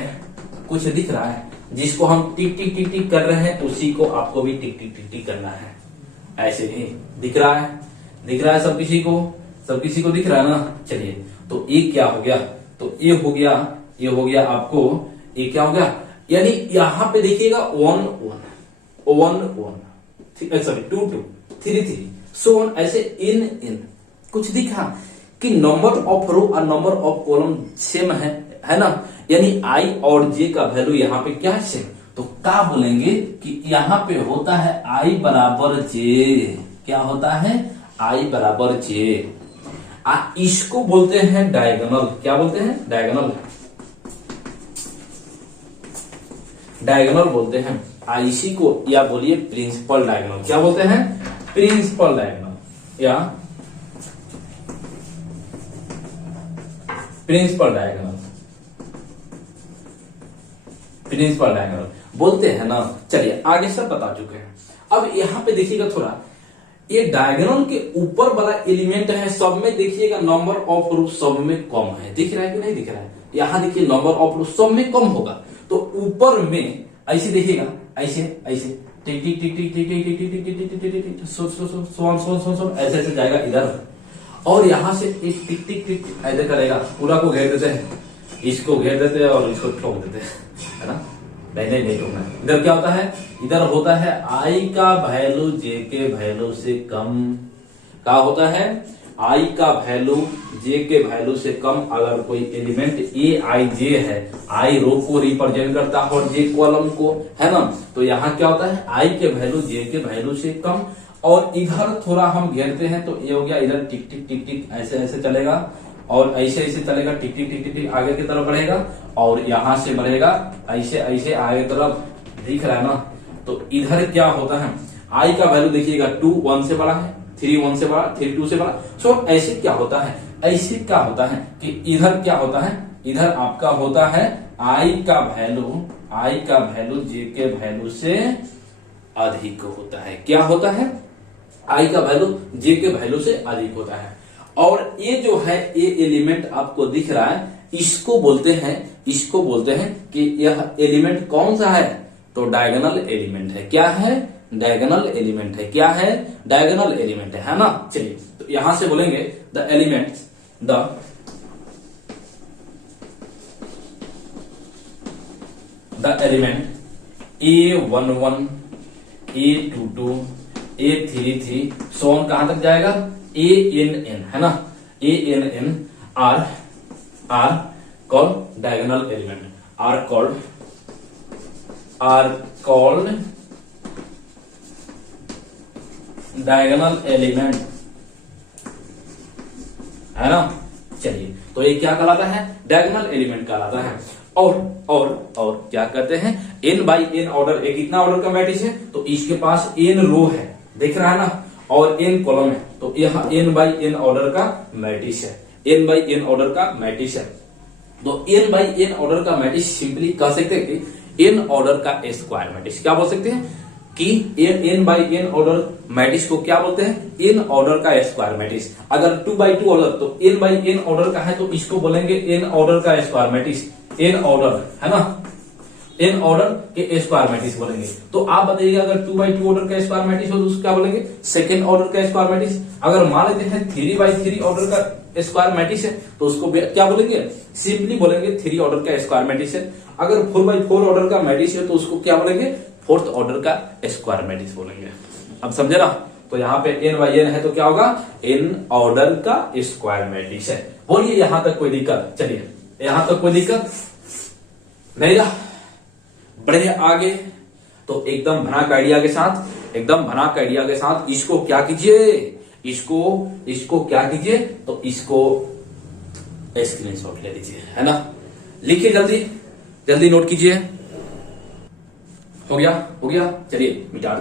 कुछ दिख रहा है जिसको हम टिक टिक टिक टिक कर रहे हैं, उसी को आपको भी टिक टिक टिक टिक करना है। ऐसे ही दिख रहा है, दिख रहा है सब किसी को दिख रहा है ना। चलिए तो ये क्या हो गया, तो ये हो गया आपको, ये क्या हो गया, यानी यहां पे देखिएगा 1 1 सॉरी 2 2 3 3 सो ऑन, ऐसे इन कुछ दिखा कि नंबर ऑफ रो और नंबर ऑफ कॉलम सेम है ना, यानी आई और जे का वैल्यू यहाँ पे क्या है सेम। तो क्या बोलेंगे कि यहाँ पे होता है आई बराबर जे, क्या होता है आई बराबर जे। इसको बोलते हैं डायगोनल, क्या बोलते हैं डायगोनल बोलते हैं। इसी को या बोलिए प्रिंसिपल डायगोनल, क्या बोलते हैं प्रिंसिपल डायगोनल या प्रिंसिपल डायगोनल बोलते हैं ना। चलिए आगे सब बता चुके हैं। अब यहाँ पे देखिएगा थोड़ा, ये डायगोनल के ऊपर वाला एलिमेंट है, सब में देखिएगा नंबर ऑफ रो सब में कम है, दिख रहा है कि नहीं दिख रहा है। यहाँ देखिए नंबर ऑफ रो सब में कम होगा, तो ऊपर में ऐसे देखिएगा, ऐसे टिक टिक टिक टिक टिक टिक टिक टिक टिक टिक टिक टिक सो ऐसे ऐसे जाएगा इधर, और यहां से एक टिक टिक टिक ऐसे करेगा, पूरा को घेर देते हैं, इसको घेर देते हैं और इसको ठोक देते हैं, है ना। नहीं ठोकना। इधर क्या होता है, इधर होता है आई का वैल्यू जे के वैल्यू से कम। क्या होता है, आई का वैल्यू जे के वैल्यू से कम। अगर कोई एलिमेंट ए आई जे है, आई रो को रिप्रेजेंट करता है और जे कॉलम को, है ना। तो यहाँ क्या होता है आई के वैल्यू जे के वैल्यू से कम, और इधर थोड़ा हम घेरते हैं तो ये हो गया, इधर टिक टिक टिक टिक ऐसे ऐसे चलेगा, और ऐसे ऐसे चलेगा, टिक टिक टिक टिक टिक आगे की तरफ बढ़ेगा, और यहां से बढ़ेगा ऐसे ऐसे आगे तरफ, दिख रहा है ना। तो इधर क्या होता है, आई का वैल्यू देखिएगा 2 1 से बड़ा है, 3 1 से बड़ा, 3 2 से बड़ा। सो ऐसे क्या होता है, ऐसे क्या होता है कि इधर क्या होता है, इधर आपका होता है आई का वैल्यू जे के वैल्यू से अधिक होता है। क्या होता है, आई का वैल्यू जे के वैल्यू से अधिक होता है। और ये जो है ये एलिमेंट आपको दिख रहा है, इसको बोलते हैं कि यह एलिमेंट कौन सा है, तो डायगोनल एलिमेंट है। क्या है, डायगोनल एलिमेंट है। क्या है, डायगोनल एलिमेंट है ना। चलिए तो यहां से बोलेंगे the element A11 A22 A33 सोन कहां तक जाएगा ANN, है ना। ANN are called diagonal element, are called diagonal element, है ना। चलिए, तो ये क्या कहलाता है? डायगोनल एलिमेंट कहलाता है। और क्या कहते हैं? n बाई n ऑर्डर, एक इतना ऑर्डर का मैट्रिक्स है तो इसके पास n रो है, दिख रहा है ना, और n कॉलम है, तो यहाँ n बाई n ऑर्डर का मैट्रिक्स है, n बाई n ऑर्डर का मैट्रिक्स है। तो n बाई n ऑर्डर का मैट्रिक्स सिंपली कह सकते हैं कि n ऑर्डर का स्क्वायर मैट्रिक्स। क्या बोल सकते हैं कि n by n order matrix को क्या बोलते हैं? n ऑर्डर का स्क्वायर मैट्रिक्स। अगर 2 बाई 2 ऑर्डर, तो n बाई n ऑर्डर का है तो इसको बोलेंगे n ऑर्डर का स्क्वायर मैट्रिक्स, n ऑर्डर, है ना, n ऑर्डर के स्क्वायर मैट्रिक्स बोलेंगे। तो आप बताइएगा अगर 2 बाई 2 ऑर्डर का स्क्वायर मैट्रिक्स हो तो उसको क्या बोलेंगे? सेकंड ऑर्डर का स्क्वायर मैट्रिक्स। अगर मान लेते हैं 3 बाई 3 ऑर्डर का स्क्वायर मैट्रिक्स है तो उसको क्या बोलेंगे? सिंपली बोलेंगे 3 ऑर्डर का स्क्वायर मैट्रिक्स है। अगर 4 बाई 4 ऑर्डर का मैट्रिक्स है तो उसको क्या बोलेंगे? फोर्थ ऑर्डर का स्क्वायर मैट्रिक्स बोलेंगे। अब समझे ना? तो यहाँ पे n बाई n है तो क्या होगा? n ऑर्डर का स्क्वायर मैट्रिक्स है। बोलिए यहां तक कोई दिक्कत? चलिए, यहां तक कोई दिक्कत नहीं रहा, बढ़े आगे। तो एकदम भनाक आइडिया के साथ, एकदम भनाक आइडिया के साथ इसको क्या कीजिए, इसको क्या कीजिए, तो इसको स्क्रीनशॉट ले लीजिए, है ना। लिखिए जल्दी जल्दी, नोट कीजिए। हो गया। चलिए मिटा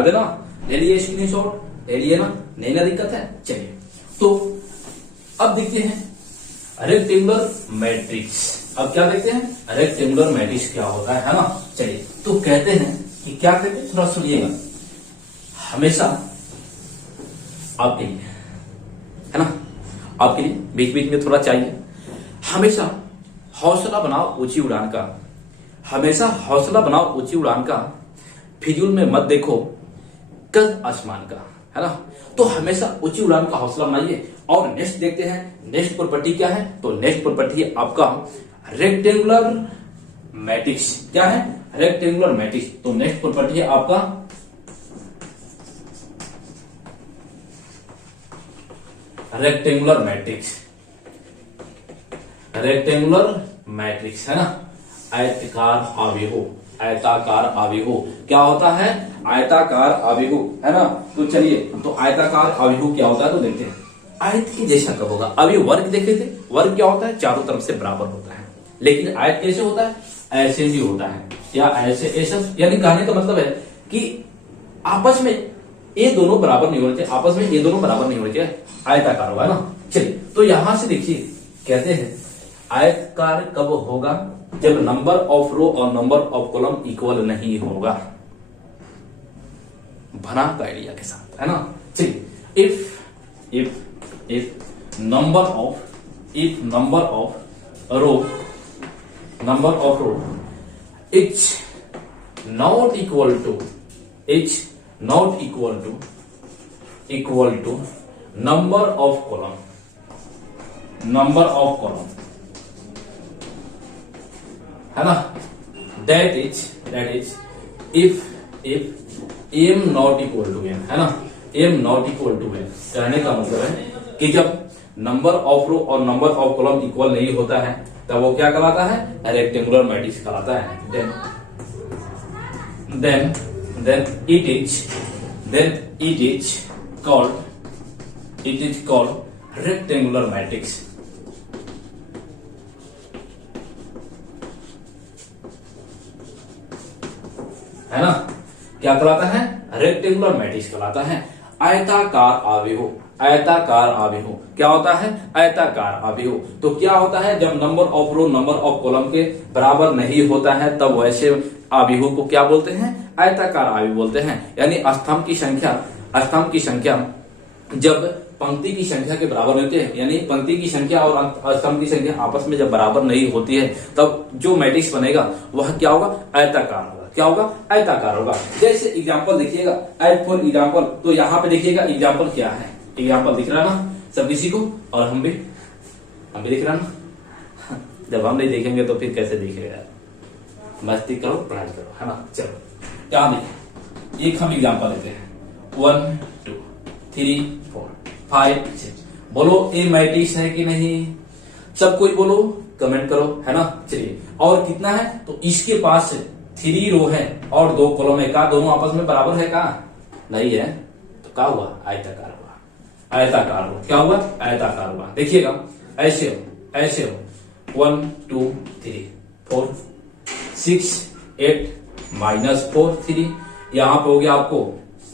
दे ना, ले लिए स्क्रीनशॉट, ले लिए ना, नहीं ना दिक्कत है। चलिए, तो अब देखते हैं रेक्टेंगुलर मैट्रिक्स। अब क्या देखते हैं? रेक्टेंगुलर मैट्रिक्स क्या होता है ना। चलिए, तो कहते हैं कि क्या कहते हैं, थोड़ा सुनिएगा, हमेशा आपके लिए, है ना, आपके लिए बीच बीच में थोड़ा चाहिए। हमेशा हौसला बनाओ ऊंची उड़ान का, हमेशा हौसला बनाओ ऊंची उड़ान का, फिजूल में मत देखो कद आसमान का, है ना। तो हमेशा ऊंची उड़ान का हौसला बनाइए। और नेक्स्ट देखते हैं, नेक्स्ट प्रॉपर्टी क्या है? तो नेक्स्ट प्रॉपर्टी है आपका रेक्टेंगुलर मैट्रिक्स। क्या है? Rectangular matrix. तो नेक्स्ट प्रॉपर्टी है आपका रेक्टेंगुलर मैट्रिक्स, रेक्टेंगुलर मैट्रिक्स, है ना। आयताकार आव्यूह, आयताकार आव्यूह क्या होता है? आयताकार आव्यूह, है ना। तो चलिए, तो आयताकार आव्यूह क्या होता है तो देखते हैं। आयत के जैसा कब होगा? अभी वर्ग देख रहे थे, वर्ग क्या होता है? चारों तरफ से बराबर होता है। लेकिन आयत कैसे होता है? ऐसे भी होता है, या ऐसे ऐसे। यानी कहने का मतलब है कि आपस में ये दोनों बराबर नहीं होने चाहिए, आपस में ये दोनों बराबर नहीं होने चाहिए, आयताकार होगा ना। चलिए, तो यहां से देखिए, कहते हैं आयताकार कब होगा? जब नंबर ऑफ रो और नंबर ऑफ कॉलम इक्वल नहीं होगा। भनाक आइडिया के साथ, है ना। चलिए, if number of row is not equal to number of column, है ना। that is if m not equal to n, है ना, m not equal to n। कहने का मतलब है कि जब नंबर ऑफ रो और नंबर ऑफ कॉलम इक्वल नहीं होता है तब वो क्या कहलाता है? रेक्टेंगुलर मैट्रिक्स कहलाता है। then it is called rectangular matrix. है ना, क्या कहलाता है? रेक्टेंगुलर मैट्रिक्स कहलाता है। आयताकार आव्यूह, आयताकार आव्यूह क्या होता है? आयताकार आव्यूह। तो क्या होता है? जब number of row number of column के बराबर नहीं होता है तब वैसे आव्यूह को क्या बोलते हैं? आयताकार आव्यूह बोलते हैं। यानी स्तंभ की संख्या जब पंक्ति की संख्या के बराबर होते हैं, यानी पंक्ति की संख्या और स्तंभ की संख्या आपस में जब बराबर नहीं होती है तब जो मैट्रिक्स बनेगा वह क्या होगा? आयताकार होगा। क्या होगा? आयताकार होगा। जैसे एग्जांपल देखिएगा, एज फॉर एग्जांपल, तो यहाँ पे देखिएगा एग्जांपल क्या है। एग्जांपल दिख रहा ना सब किसी को, और हम भी दिख रहा ना। जब हम नहीं देखेंगे तो फिर कैसे दिखेगा? मस्ती करो, पढ़ाई करो, है ना। चलो, क्या देखें, एक हम एग्जांपल लेते हैं। 1 2 3 4 5 6 बोलो ए मैट्रिक्स है कि नहीं, सब कोई बोलो, कमेंट करो, है ना। चलिए, और कितना है, तो इसके पास 3 रो है और 2 कॉलम है, का दोनों आपस में बराबर है, का नहीं है, तो क्या हुआ, आयताकार हुआ, आयताकार हुआ, क्या हुआ, आयताकार हुआ। देखिएगा ऐसे हो, ऐसे हो, 1 2 3 4 6 8 -4 3, यहां पे हो गया आपको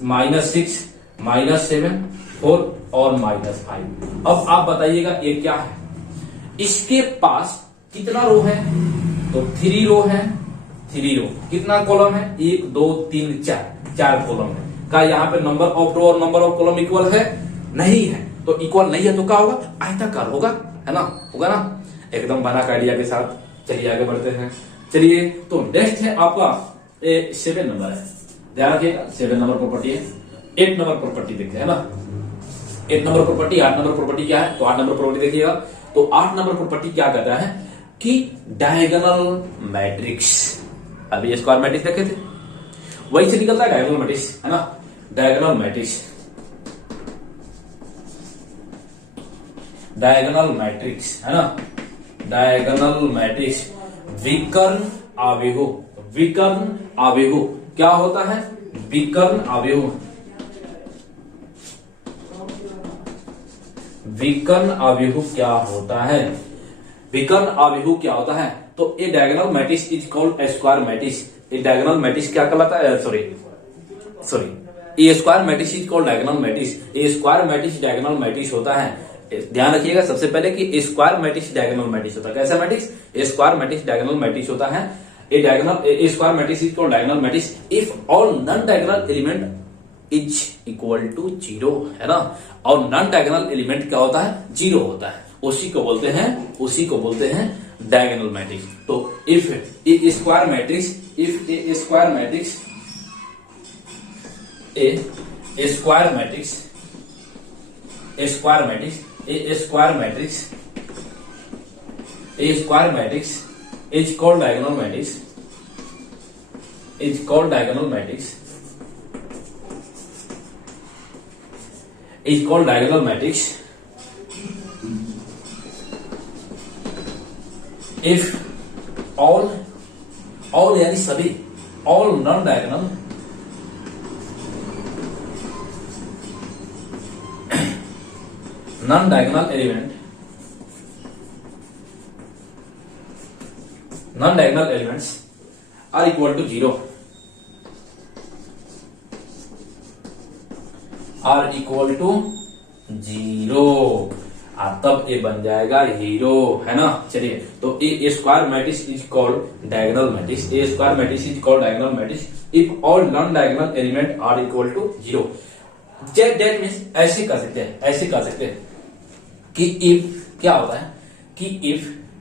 -6 -7 4 और -5। अब आप बताइएगा ये क्या है, इसके पास कितना रो है, तो 3 रो है, 3 रो, कितना कॉलम है, 1 2 3 4 कॉलम है, का यहाँ पे नंबर ऑफ रो और नंबर ऑफ कॉलम इक्वल है, नहीं है, तो इक्वल नहीं है तो क्या होगा, आयताकार होगा, है ना, होगा ना, एकदम बना का आइडिया के साथ। चलिए आगे बढ़ते हैं। चलिए, तो नेक्स्ट है आपका 7 नंबर है, ध्यान रखिएगा, 7 नंबर प्रॉपर्टी है। 8 नंबर प्रॉपर्टी देखते हैं ना, 8 नंबर प्रॉपर्टी, 8 नंबर प्रॉपर्टी क्या है, तो 8 नंबर प्रॉपर्टी देखिएगा, तो 8 नंबर प्रॉपर्टी क्या कहता है कि डायगोनल मैट्रिक्स, अभी स्क्वायर मैट्रिक्स देखे थे, वही से निकलता है डायगोनल मैट्रिक्स, है ना, डायगोनल मैट्रिक्स, डायगोनल मैट्रिक्स, है ना, डायगोनल मैट्रिक्स, विकर्ण आव्यूह, विकर्ण आव्यूह क्या होता है, विकर्ण आव्यूह, विकर्ण आव्यूह क्या होता है, विकर्ण आव्यूह क्या होता है, तो a diagonal matrix is called square matrix, a diagonal matrix क्या कहलाता है, sorry a square matrix is called diagonal matrix, a square matrix diagonal matrix होता है। ध्यान रखिएगा सबसे पहले कि स्क्वायर मैट्रिक्स डायगोनल मैट्रिक्स होता है, कैसा matrix, square matrix diagonal matrix होता है, a diagonal square matrix is called diagonal matrix if all non diagonal element is equal to 0, है ना, और नॉन डायगोनल एलिमेंट क्या होता है, 0 होता है, उसी को बोलते हैं डायगोनल मैट्रिक्स। तो if a square matrix, if a square matrix, a square matrix, a square matrix, a square matrix, a square matrix is called diagonal matrix, is called diagonal matrix, is called diagonal matrix if all यानी सभी, all non diagonal, non diagonal element, non diagonal elements are equal to 0, are equal to 0, तब ए बन जाएगा hero, है ना। चलिए, तो a square matrix is called diagonal matrix, a square matrix is called diagonal matrix if all non diagonal element are equal to 0। That means ऐसे कर सकते हैं कि इफ क्या होता है, कि इफ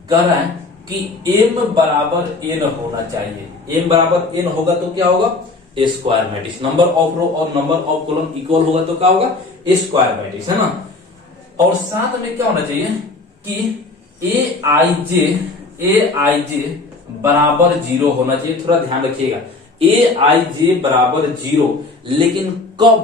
कह रहा है कि m बराबर n होना चाहिए, m बराबर n होगा तो क्या होगा, ए स्क्वायर मैट्रिक्स, नंबर ऑफ रो और नंबर ऑफ कॉलम इक्वल होगा तो क्या होगा, ए स्क्वायर मैट्रिक्स, है ना। और साथ में क्या होना चाहिए कि ए आई जे बराबर 0 होना चाहिए, थोड़ा ध्यान रखिएगा, ए आई जे बराबर 0, लेकिन कब,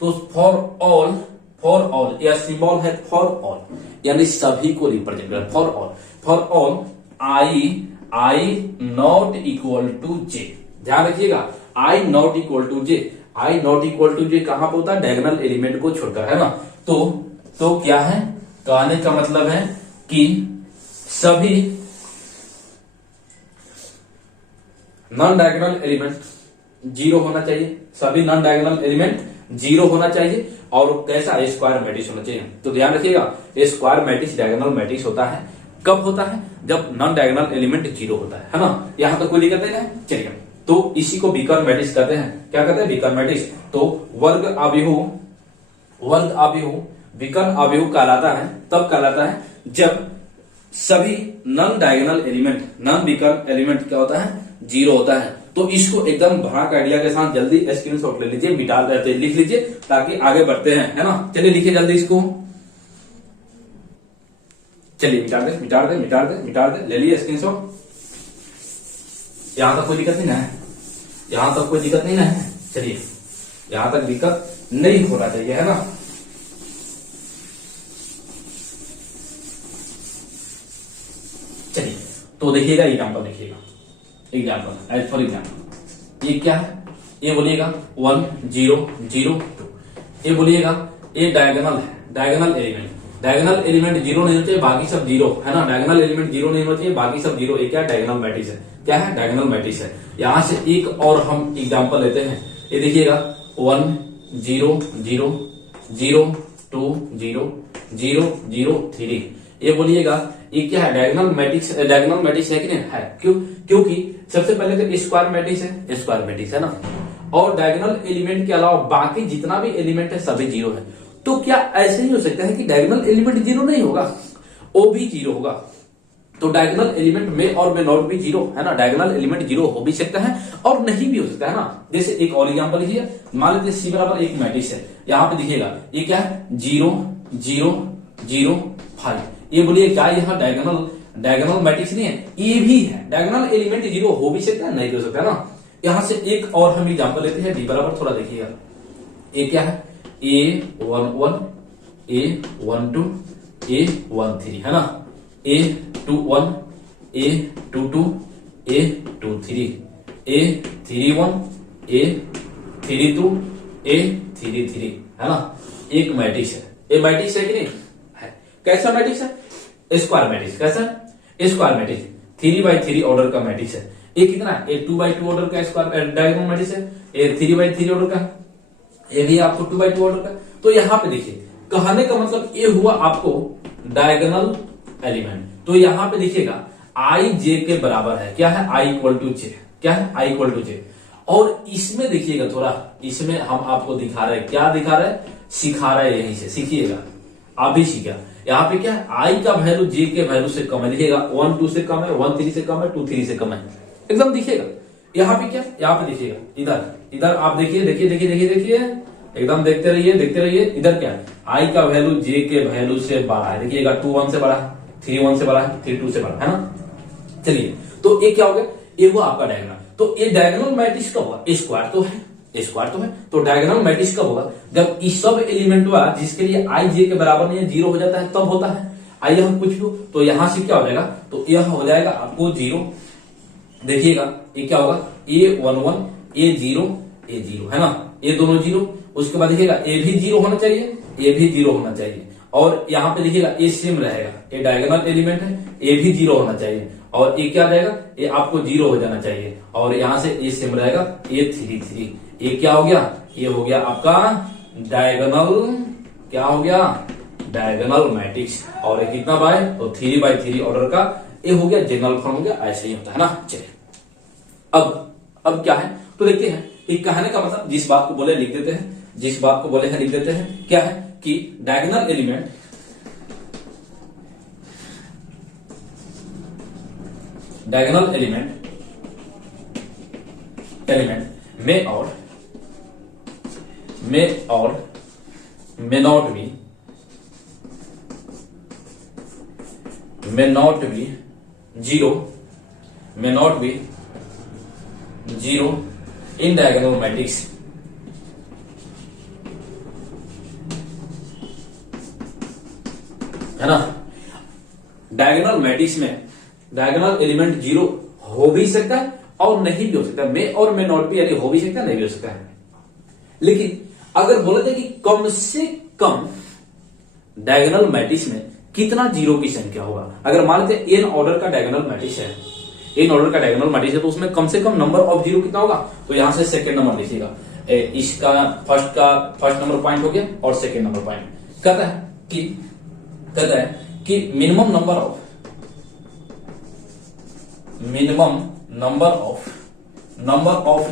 तो फॉर ऑल, यह सिंबल है फॉर ऑल, यानी सभी को रिप्रेजेंट कर, for all I not equal to J, ध्यान रखिएगा, I not equal to J, I not equal to J कहां पर होता है, डायगोनल एलिमेंट को छोड़कर, है ना। तो क्या है, कहने का मतलब है कि सभी नॉन डायगोनल एलिमेंट 0 होना चाहिए, सभी नॉन डायगोनल एलिमेंट 0 होना चाहिए, और कैसा, स्क्वायर मैट्रिक्स होना चाहिए। तो ध्यान रखिएगा, स्क्वायर मैट्रिक्स डायगोनल मैट्रिक्स होता है, कब होता है, जब नॉन डायगोनल एलिमेंट 0 होता है ना, यहां तक कोई दिक्कत नहीं है। चलिए, तो इसी को विकर्ण मैट्रिक्स कहते हैं, क्या कहते हैं, विकर्ण मैट्रिक्स। तो वर्ग आव्यूह विकर्ण आव्यूह कहलाता है, तब कहलाता है जब सभी नॉन डायगोनल एलिमेंट, नॉन विकर्ण एलिमेंट क्या होता है, 0 होता है। तो इसको एकदम भड़ाक आइडिया के साथ जल्दी स्क्रीनशॉट ले लीजिए, लिख लीजिए, ताकि आगे बढ़ते हैं, है ना। चलिए लिखिए जल्दी इसको, चलिए मिटा दे, ले लिए स्क्रीनशॉट। यहां तक कोई दिक्कत नहीं ना है, यहां तक कोई दिक्कत नहीं ना है, चलिए, यहां तक दिक्कत नहीं होना चाहिए, है ना। तो देखिएगा एग्जाम्पल, देखिएगा एग्जाम्पल, एज फॉर एग्जाम्पल ये क्या है, ये बोलिएगा 1 0 0 2, ये बोलिएगा ये डायगोनल है, diagonal element, diagonal element zero नहीं होना चाहिए, बाकी सब जीरो है ना, डायगोनल एलिमेंट जीरो नहीं होना चाहिए, बाकी सब जीरो। ये क्या डायगोनल मैट्रिक्स है, क्या है डायगोनल मैट्रिक्स है। यहां से एक और हम एग्जांपल लेते हैं, ये देखिएगा 1 0 0 0 2 0 0 0 3, ये बोलिएगा ये क्या है डायगोनल मैट्रिक्स, डायगोनल मैट्रिक्स है कि नहीं है, क्यों, क्योंकि सबसे पहले तो स्क्वायर मैट्रिक्स है, स्क्वायर मैट्रिक्स है ना, और डायगोनल एलिमेंट के अलावा बाकी जितना भी एलिमेंट है सभी जीरो है। तो क्या ऐसे ही हो सकता है कि डायगोनल एलिमेंट जीरो नहीं होगा, वो भी जीरो होगा। तो डायगोनल एलिमेंट में और में नॉट भी जीरो है ना, डायगोनल एलिमेंट जीरो हो भी सकता है और नहीं भी हो सकता है ना। जैसे एक और एग्जांपल लीजिए, मान लीजिए सी बराबर एक मैट्रिक्स है, यहाँ पे दिखेगा ये क्या है 0 0 0 5, ये बोलिए क्या यहाँ डायगोनल मैट्रिक्स नहीं है, ये भी है, डायगोनल एलिमेंट जीरो हो भी सकता है नहीं भी हो सकता है ना। यहां से एक और हम एग्जांपल लेते हैं, डी बराबर थोड़ा देखिएगा, ये क्या है A11 A12 A13 है ना, A21 A22 A23 A31 A32 A33 है ना, एक मैट्रिक्स है, ये मैट्रिक्स है कि नहीं है, कैसा मैट्रिक्स है, स्क्वायर मैट्रिक्स, कैसा है स्क्वायर मैट्रिक्स, 3x3 ऑर्डर का मैट्रिक्स है। ये कितना है, ये 2x2 ऑर्डर का स्क्वायर डायगोनल मैट्रिक्स है, ये 3x3 ऑर्डर का, ये भी आपको 2x2 ऑर्डर का। तो यहाँ पे देखिए कहने का मतलब ये हुआ आपको डायगोनल एलिमेंट। तो यहाँ पे देखिएगा आई जे के बराबर है, क्या है आई इक्वल टू जे, क्या है आई इक्वल टू जे। और इसमें देखिएगा थोड़ा, इसमें हम आपको दिखा रहे हैं, क्या दिखा रहे हैं, सिखा रहे हैं, यहीं से सीखिएगा, आप भी सीखिएगा। यहाँ पे क्या है आई का वैल्यू जे के वैल्यू से कम है, देखिएगा 1 2 से कम है, 1 3 से कम है, 2 3 से कम है, एकदम दिखेगा। यहाँ पे क्या, यहाँ पे देखिएगा, इधर आप देखिए देखिए देखिए देखिए देखिए, एकदम देखते रहिए। इधर क्या है आई का वैल्यू जे के वैल्यू से बड़ा है, देखिएगा 2 1 से बड़ा है, 3 1 से बड़ा है, 3 2 से बड़ा है ना। चलिए तो ये क्या हो गया, ये हुआ आपका डायगोनल। तो ये डायगोनल मैट्रिक्स कब होगा, स्क्वायर तो है, तो डायगोनल मैट्रिक्स कब होगा, जब इस सब एलिमेंट हुआ जिसके लिए आई जे के बराबर नहीं है, जीरो हो जाता है, तब होता है। आइए हम कुछ लो, तो यहां से क्या हो जाएगा, तो यह हो जाएगा आपको जीरो, देखिएगा ये क्या होगा A11 A0 है ना, ये दोनों जीरो, उसके बाद देखिएगा ए भी जीरो होना चाहिए, ए भी जीरो होना चाहिए, और यहाँ पे देखिएगा ए सेम रहेगा, ये डायगोनल एलिमेंट है, ए भी जीरो होना चाहिए, और ये क्या रहेगा, ये आपको जीरो हो जाना चाहिए, और यहाँ से ए सेम रहेगा A33, ये क्या हो गया, ये हो गया आपका डायगोनल, क्या हो गया डायगोनल मैट्रिक्स। और ये कितना बाय, तो 3x3 ऑर्डर का, ये हो गया जनरल फॉर्म हो गया, ऐसे ही होता है ना। चलिए अब क्या है, तो देखते हैं कि कहने का मतलब जिस बात को बोले लिख देते हैं, जिस बात को बोले हैं लिख देते हैं, क्या है कि डायगोनल एलिमेंट में और may not be zero in diagonal matrix, है ना। डायगोनल मैट्रिक्स में डायगोनल एलिमेंट जीरो हो भी सकता है और नहीं भी हो सकता है, मे और मे नॉट भी, यानी हो भी सकता है नहीं भी हो सकता है। लेकिन अगर बोला जाए कि कम से कम डायगोनल मैट्रिक्स में कितना जीरो की संख्या होगा, अगर मान लेते एन ऑर्डर का डायगोनल मैट्रिक्स है, एन ऑर्डर का डायगोनल मैट्रिक्स है, तो उसमें कम से कम नंबर ऑफ जीरो कितना होगा, तो यहां से सेकंड नंबर लिखिएगा, इसका फर्स्ट नंबर पॉइंट हो गया और सेकंड नंबर पॉइंट कहता है कि minimum number of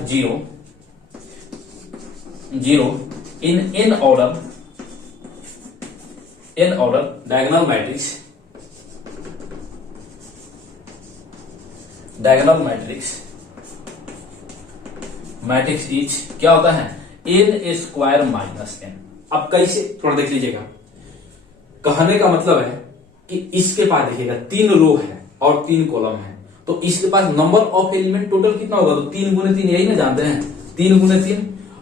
zero in an order diagonal matrix is क्या होता है, n स्क्वायर माइनस n। अब कैसे, थोड़ा देख लीजिएगा, कहने का मतलब है कि इसके पास देखिएगा 3 रो है और 3 कॉलम है, तो इसके पास नंबर ऑफ एलिमेंट टोटल कितना होगा, तो 3 गुने 3, यही ना जानते हैं, 3 गुने 3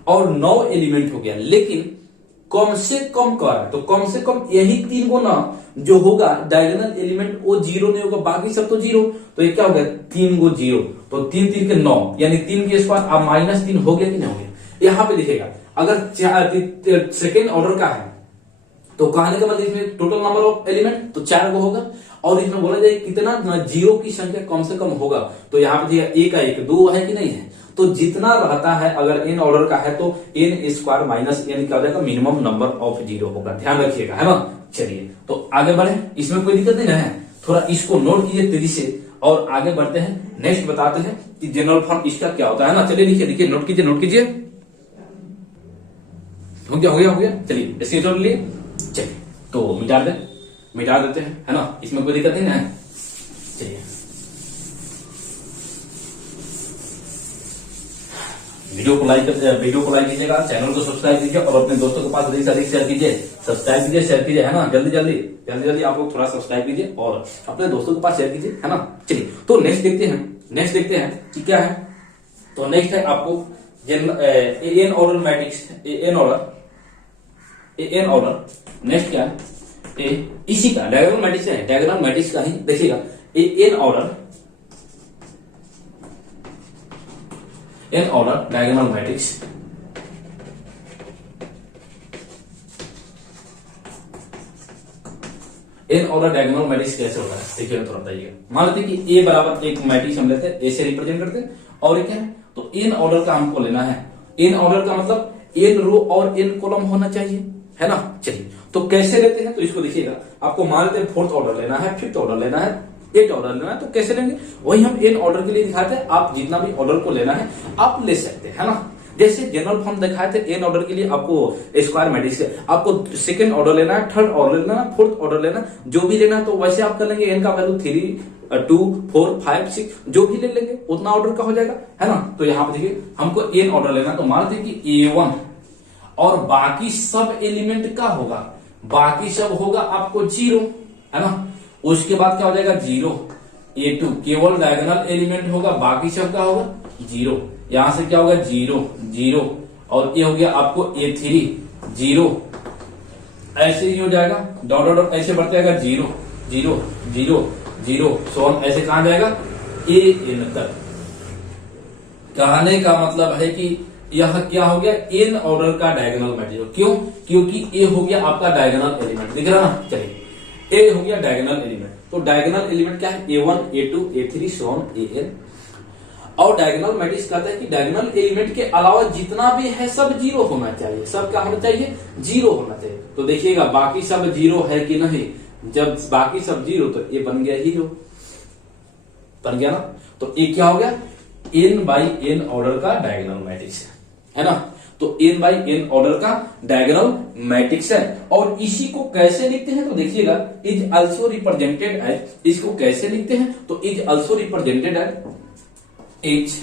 और 9 एलिमेंट हो गया। लेकिन कम से कम कर रहा है, तो कम से कम यही 3 को ना जो होगा डायगोनल एलिमेंट वो 0 नहीं होगा, बाकी सब तो 0। तो ये क्या हो गया 3 को 0, तो 3 3 के 9 यानी 3 के स्क्वायर अब -3 हो गया कि नहीं हो गया। यहाँ पे लिखेगा अगर सेकेंड ऑर्डर का है तो कहने का मतलब इसमें टोटल नंबर ऑफ एलिमेंट तो 4 को होगा, और इसमें बोला जाए कितना 0 की संख्या कम से कम होगा, तो यहाँ पे दिया a का 1 2 है कि नहीं है, तो जितना रहता है अगर n ऑर्डर का है तो n स्क्वायर माइनस n क्या हो जाएगा मिनिमम नंबर ऑफ 0 होगा, ध्यान रखिएगा, है ना। चलिए तो आगे बढ़े, इसमें कोई दिक्कत नहीं है, थोड़ा इसको नोट कीजिए तेजी से और आगे बढ़ते हैं। नेक्स्ट बताते हैं कि जनरल फॉर्म इसका क्या होता है ना। चलिए लिखिए लिखिए, नोट कीजिए। हो गया चलिए स्क्रीनशॉट लिए, चलिए तो मिटा देते हैं, है ना, इसमें कोई दिक्कत नहीं है। चलिए वीडियो को लाइक कीजिएगा, चैनल को सब्सक्राइब कीजिए और अपने दोस्तों के पास अधिक से अधिक शेयर कीजिए, सब्सक्राइब कीजिए, शेयर कीजिए, है ना। जल्दी आप लोग थोड़ा सब्सक्राइब कीजिए और अपने दोस्तों के पास शेयर कीजिए, है ना। चलिए तो नेक्स्ट देखते हैं कि क्या है। तो नेक्स्ट है आपको N order matrix, N order next क्या है, इसी का डायगोनल मैट्रिक्स का ही देखिएगा। एन ऑर्डर डायगोनल मैट्रिक्स कैसे होता है देखिए, थोड़ा बताइएगा। मान लेते कि ए बराबर एक मैट्रिक्स हम लेते हैं, ए से रिप्रेजेंट करते हैं, और ये क्या है तो एन ऑर्डर का हमको लेना है। एन ऑर्डर का मतलब एन रो और एन कॉलम होना चाहिए, है ना। चलिए तो कैसे लेते हैं तो इसको देखिएगा, आपको मान लेते हैं 4th ऑर्डर लेना है, 5th ऑर्डर लेना है, 8th ऑर्डर लेना है, तो कैसे लेंगे वही हम एन ऑर्डर के लिए दिखाते हैं। आप जितना भी ऑर्डर को लेना है आप ले सकते हैं, है ना। जैसे जनरल फॉर्म दिखाए थे एन ऑर्डर के लिए आपको स्क्वायर मैट्रिक्स, आपको सेकंड ऑर्डर लेना है, 3rd ऑर्डर लेना है, 4th ऑर्डर लेना, जो भी लेना है तो वैसे आप कर लेंगे। एन का वैल्यू 3 2 4 5 6 जो भी ले लेंगे उतना ऑर्डर का हो जाएगा, है ना। तो यहाँ पे देखिए हमको एन ऑर्डर लेना है, तो मान लीजिए कि A1 और बाकी सब एलिमेंट का होगा, बाकी सब होगा आपको 0, है ना। उसके बाद क्या हो जाएगा 0, A2 केवल डायगोनल एलिमेंट होगा, बाकी सब का होगा 0, यहां से क्या होगा 0 0, और ये हो गया आपको A3 0, ऐसे ही हो जाएगा डॉट डॉट ऐसे बढ़ते जाएगा 0 0 0 0 सोन, ऐसे कहां जाएगा AN तक। कहने का मतलब है कि यह क्या हो गया एन ऑर्डर का डायगोनल मैट्रिक्स, क्यों, क्योंकि ए हो गया आपका डायगोनल एलिमेंट, दिख रहा ना। चलिए ए हो गया डायगोनल एलिमेंट, तो डायगोनल एलिमेंट क्या है A1 A2 A3 so on AN। और डायगोनल मैट्रिक्स कहता है कि डायगोनल एलिमेंट के अलावा जितना भी है सब 0 होना चाहिए, सब क्या होना चाहिए 0 होना चाहिए। तो देखिएगा बाकी सब 0 है कि नहीं, जब बाकी सब 0 तो ये बन गया हीरो, बन गया ना। तो ये क्या हो गया n बाई n ऑर्डर का डायगोनल मैट्रिक्स है ना। तो n बाई n ऑर्डर का डायगोनल मैट्रिक्स है। और इसी को कैसे लिखते हैं तो देखिएगा इज आल्सो रिप्रेजेंटेड एज, इसको कैसे लिखते हैं तो is also represented as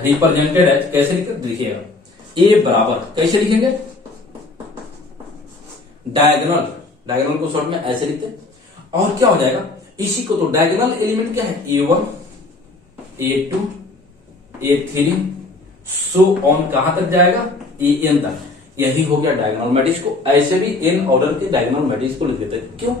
represented as कैसे लिखते देखिएगा ए बराबर कैसे लिखेंगे डायगोनल को शॉर्ट में ऐसे लिखते हैं। और क्या हो जाएगा इसी को, तो डायगोनल एलिमेंट क्या है A1 A2 A3 so on कहां तक जाएगा AN तक, यही हो गया डायगोनल मैट्रिक्स को। ऐसे भी n ऑर्डर के डायगोनल मैट्रिक्स को लिख देते हैं, क्यों,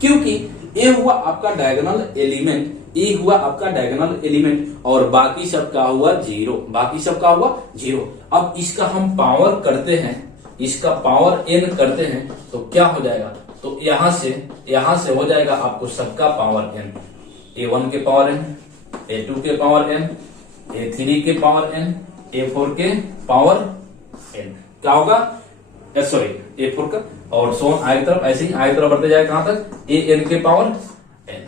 क्योंकि ए हुआ आपका डायगोनल एलिमेंट, ए हुआ आपका डायगोनल एलिमेंट और बाकी सब का हुआ 0, बाकी सब का हुआ 0। अब इसका हम पावर करते हैं, इसका पावर n करते हैं तो क्या हो जाएगा, तो यहां से हो जाएगा आपको सबका पावर n, A1 के पावर n, A2 के पावर n, A3 के पावर n, A4 के पावर n, क्या होगा सॉरी A4 का, और सोन आगे तरफ ऐसे ही आगे तरफ बढ़ते जाएगा कहां तक AN के पावर n।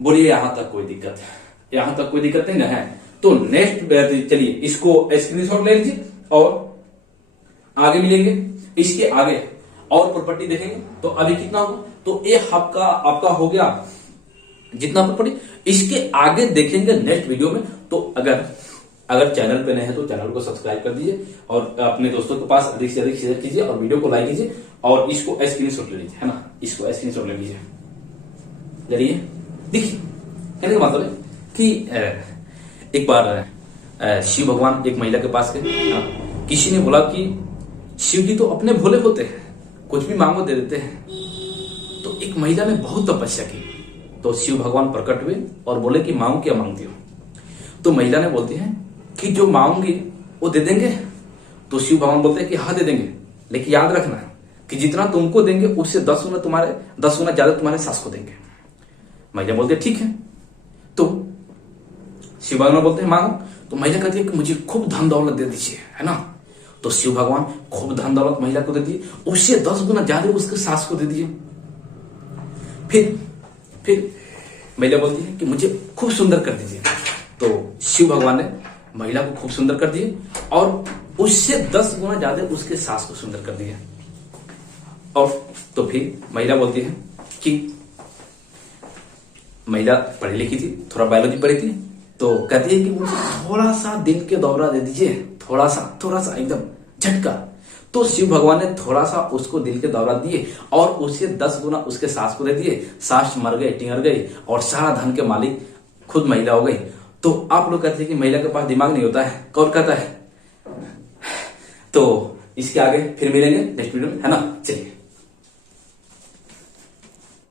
बोलिए यहां तक कोई दिक्कत है, यहां तक कोई दिक्कत नहीं ना है। तो नेक्स्ट चलिए इसको स्क्रीनशॉट ले लीजिए और आगे मिलेंगे, इसके आगे और प्रॉपर्टी देखेंगे। तो अभी कितना होगा, तो ये आपका हो गया जितना प्रॉपर्टी, इसके आगे देखेंगे नेक्स्ट वीडियो में। तो अगर चैनल पे नए हैं तो चैनल को सब्सक्राइब कर दीजिए और अपने दोस्तों के पास अधिक से अधिक शेयर कीजिए और वीडियो को लाइक कीजिए और इसको स्क्रीनशॉट ले लीजिए, है ना, इसको स्क्रीनशॉट ले लीजिए। चलिए देखिए कहने का मतलब है कि एक बार शिव भगवान एक महिला के पास गए। किसी ने बोला कि शिव जी तो अपने भोले होते हैं, कुछ भी मांगो दे देते हैं। तो एक महिला ने बहुत तपस्या की, तो शिव भगवान प्रकट हुए और बोले कि मांगो, क्या मांगती हो? तो महिला ने बोलती है कि जो मांगूंगी वो दे देंगे। तो शिव भगवान बोलते हैं कि हाँ दे देंगे, लेकिन याद रखना कि जितना तुमको देंगे उससे 10 गुना ज्यादा तुम्हारे सास को देंगे। महिला बोलते है ठीक है। तो शिव भगवान बोलते हैं मांगो। तो महिला कहती है कि मुझे खूब धन दौलत दे दीजिए, है ना। तो शिव भगवान खूब धन दौलत महिला को दे दिए, उससे 10 गुना ज्यादा उसके सास को दे दिए। फिर महिला बोलती है कि मुझे खूब सुंदर कर दीजिए। तो शिव भगवान ने महिला को खूब सुंदर कर दिए और उससे 10 गुना ज्यादा उसके सास को सुंदर कर दिया। और तो फिर महिला बोलती है कि महिला पढ़ी लिखी थी, थोड़ा बायोलॉजी पढ़ी थी, तो कहती है कि मुझे थोड़ा सा दिल के दौरा दे दीजिए, थोड़ा सा एकदम झटका। तो शिव भगवान ने थोड़ा सा उसको दिल के दौरा दिए और उसे 10 गुना उसके सास को दे दिए। सास मर गए, टिंगर गई और सारा धन के मालिक खुद महिला हो गई। तो आप लोग कहते हैं कि महिला के पास दिमाग नहीं होता है, कौन कहता है? तो इसके आगे फिर मिलेंगे नेक्स्ट वीडियो में, है ना।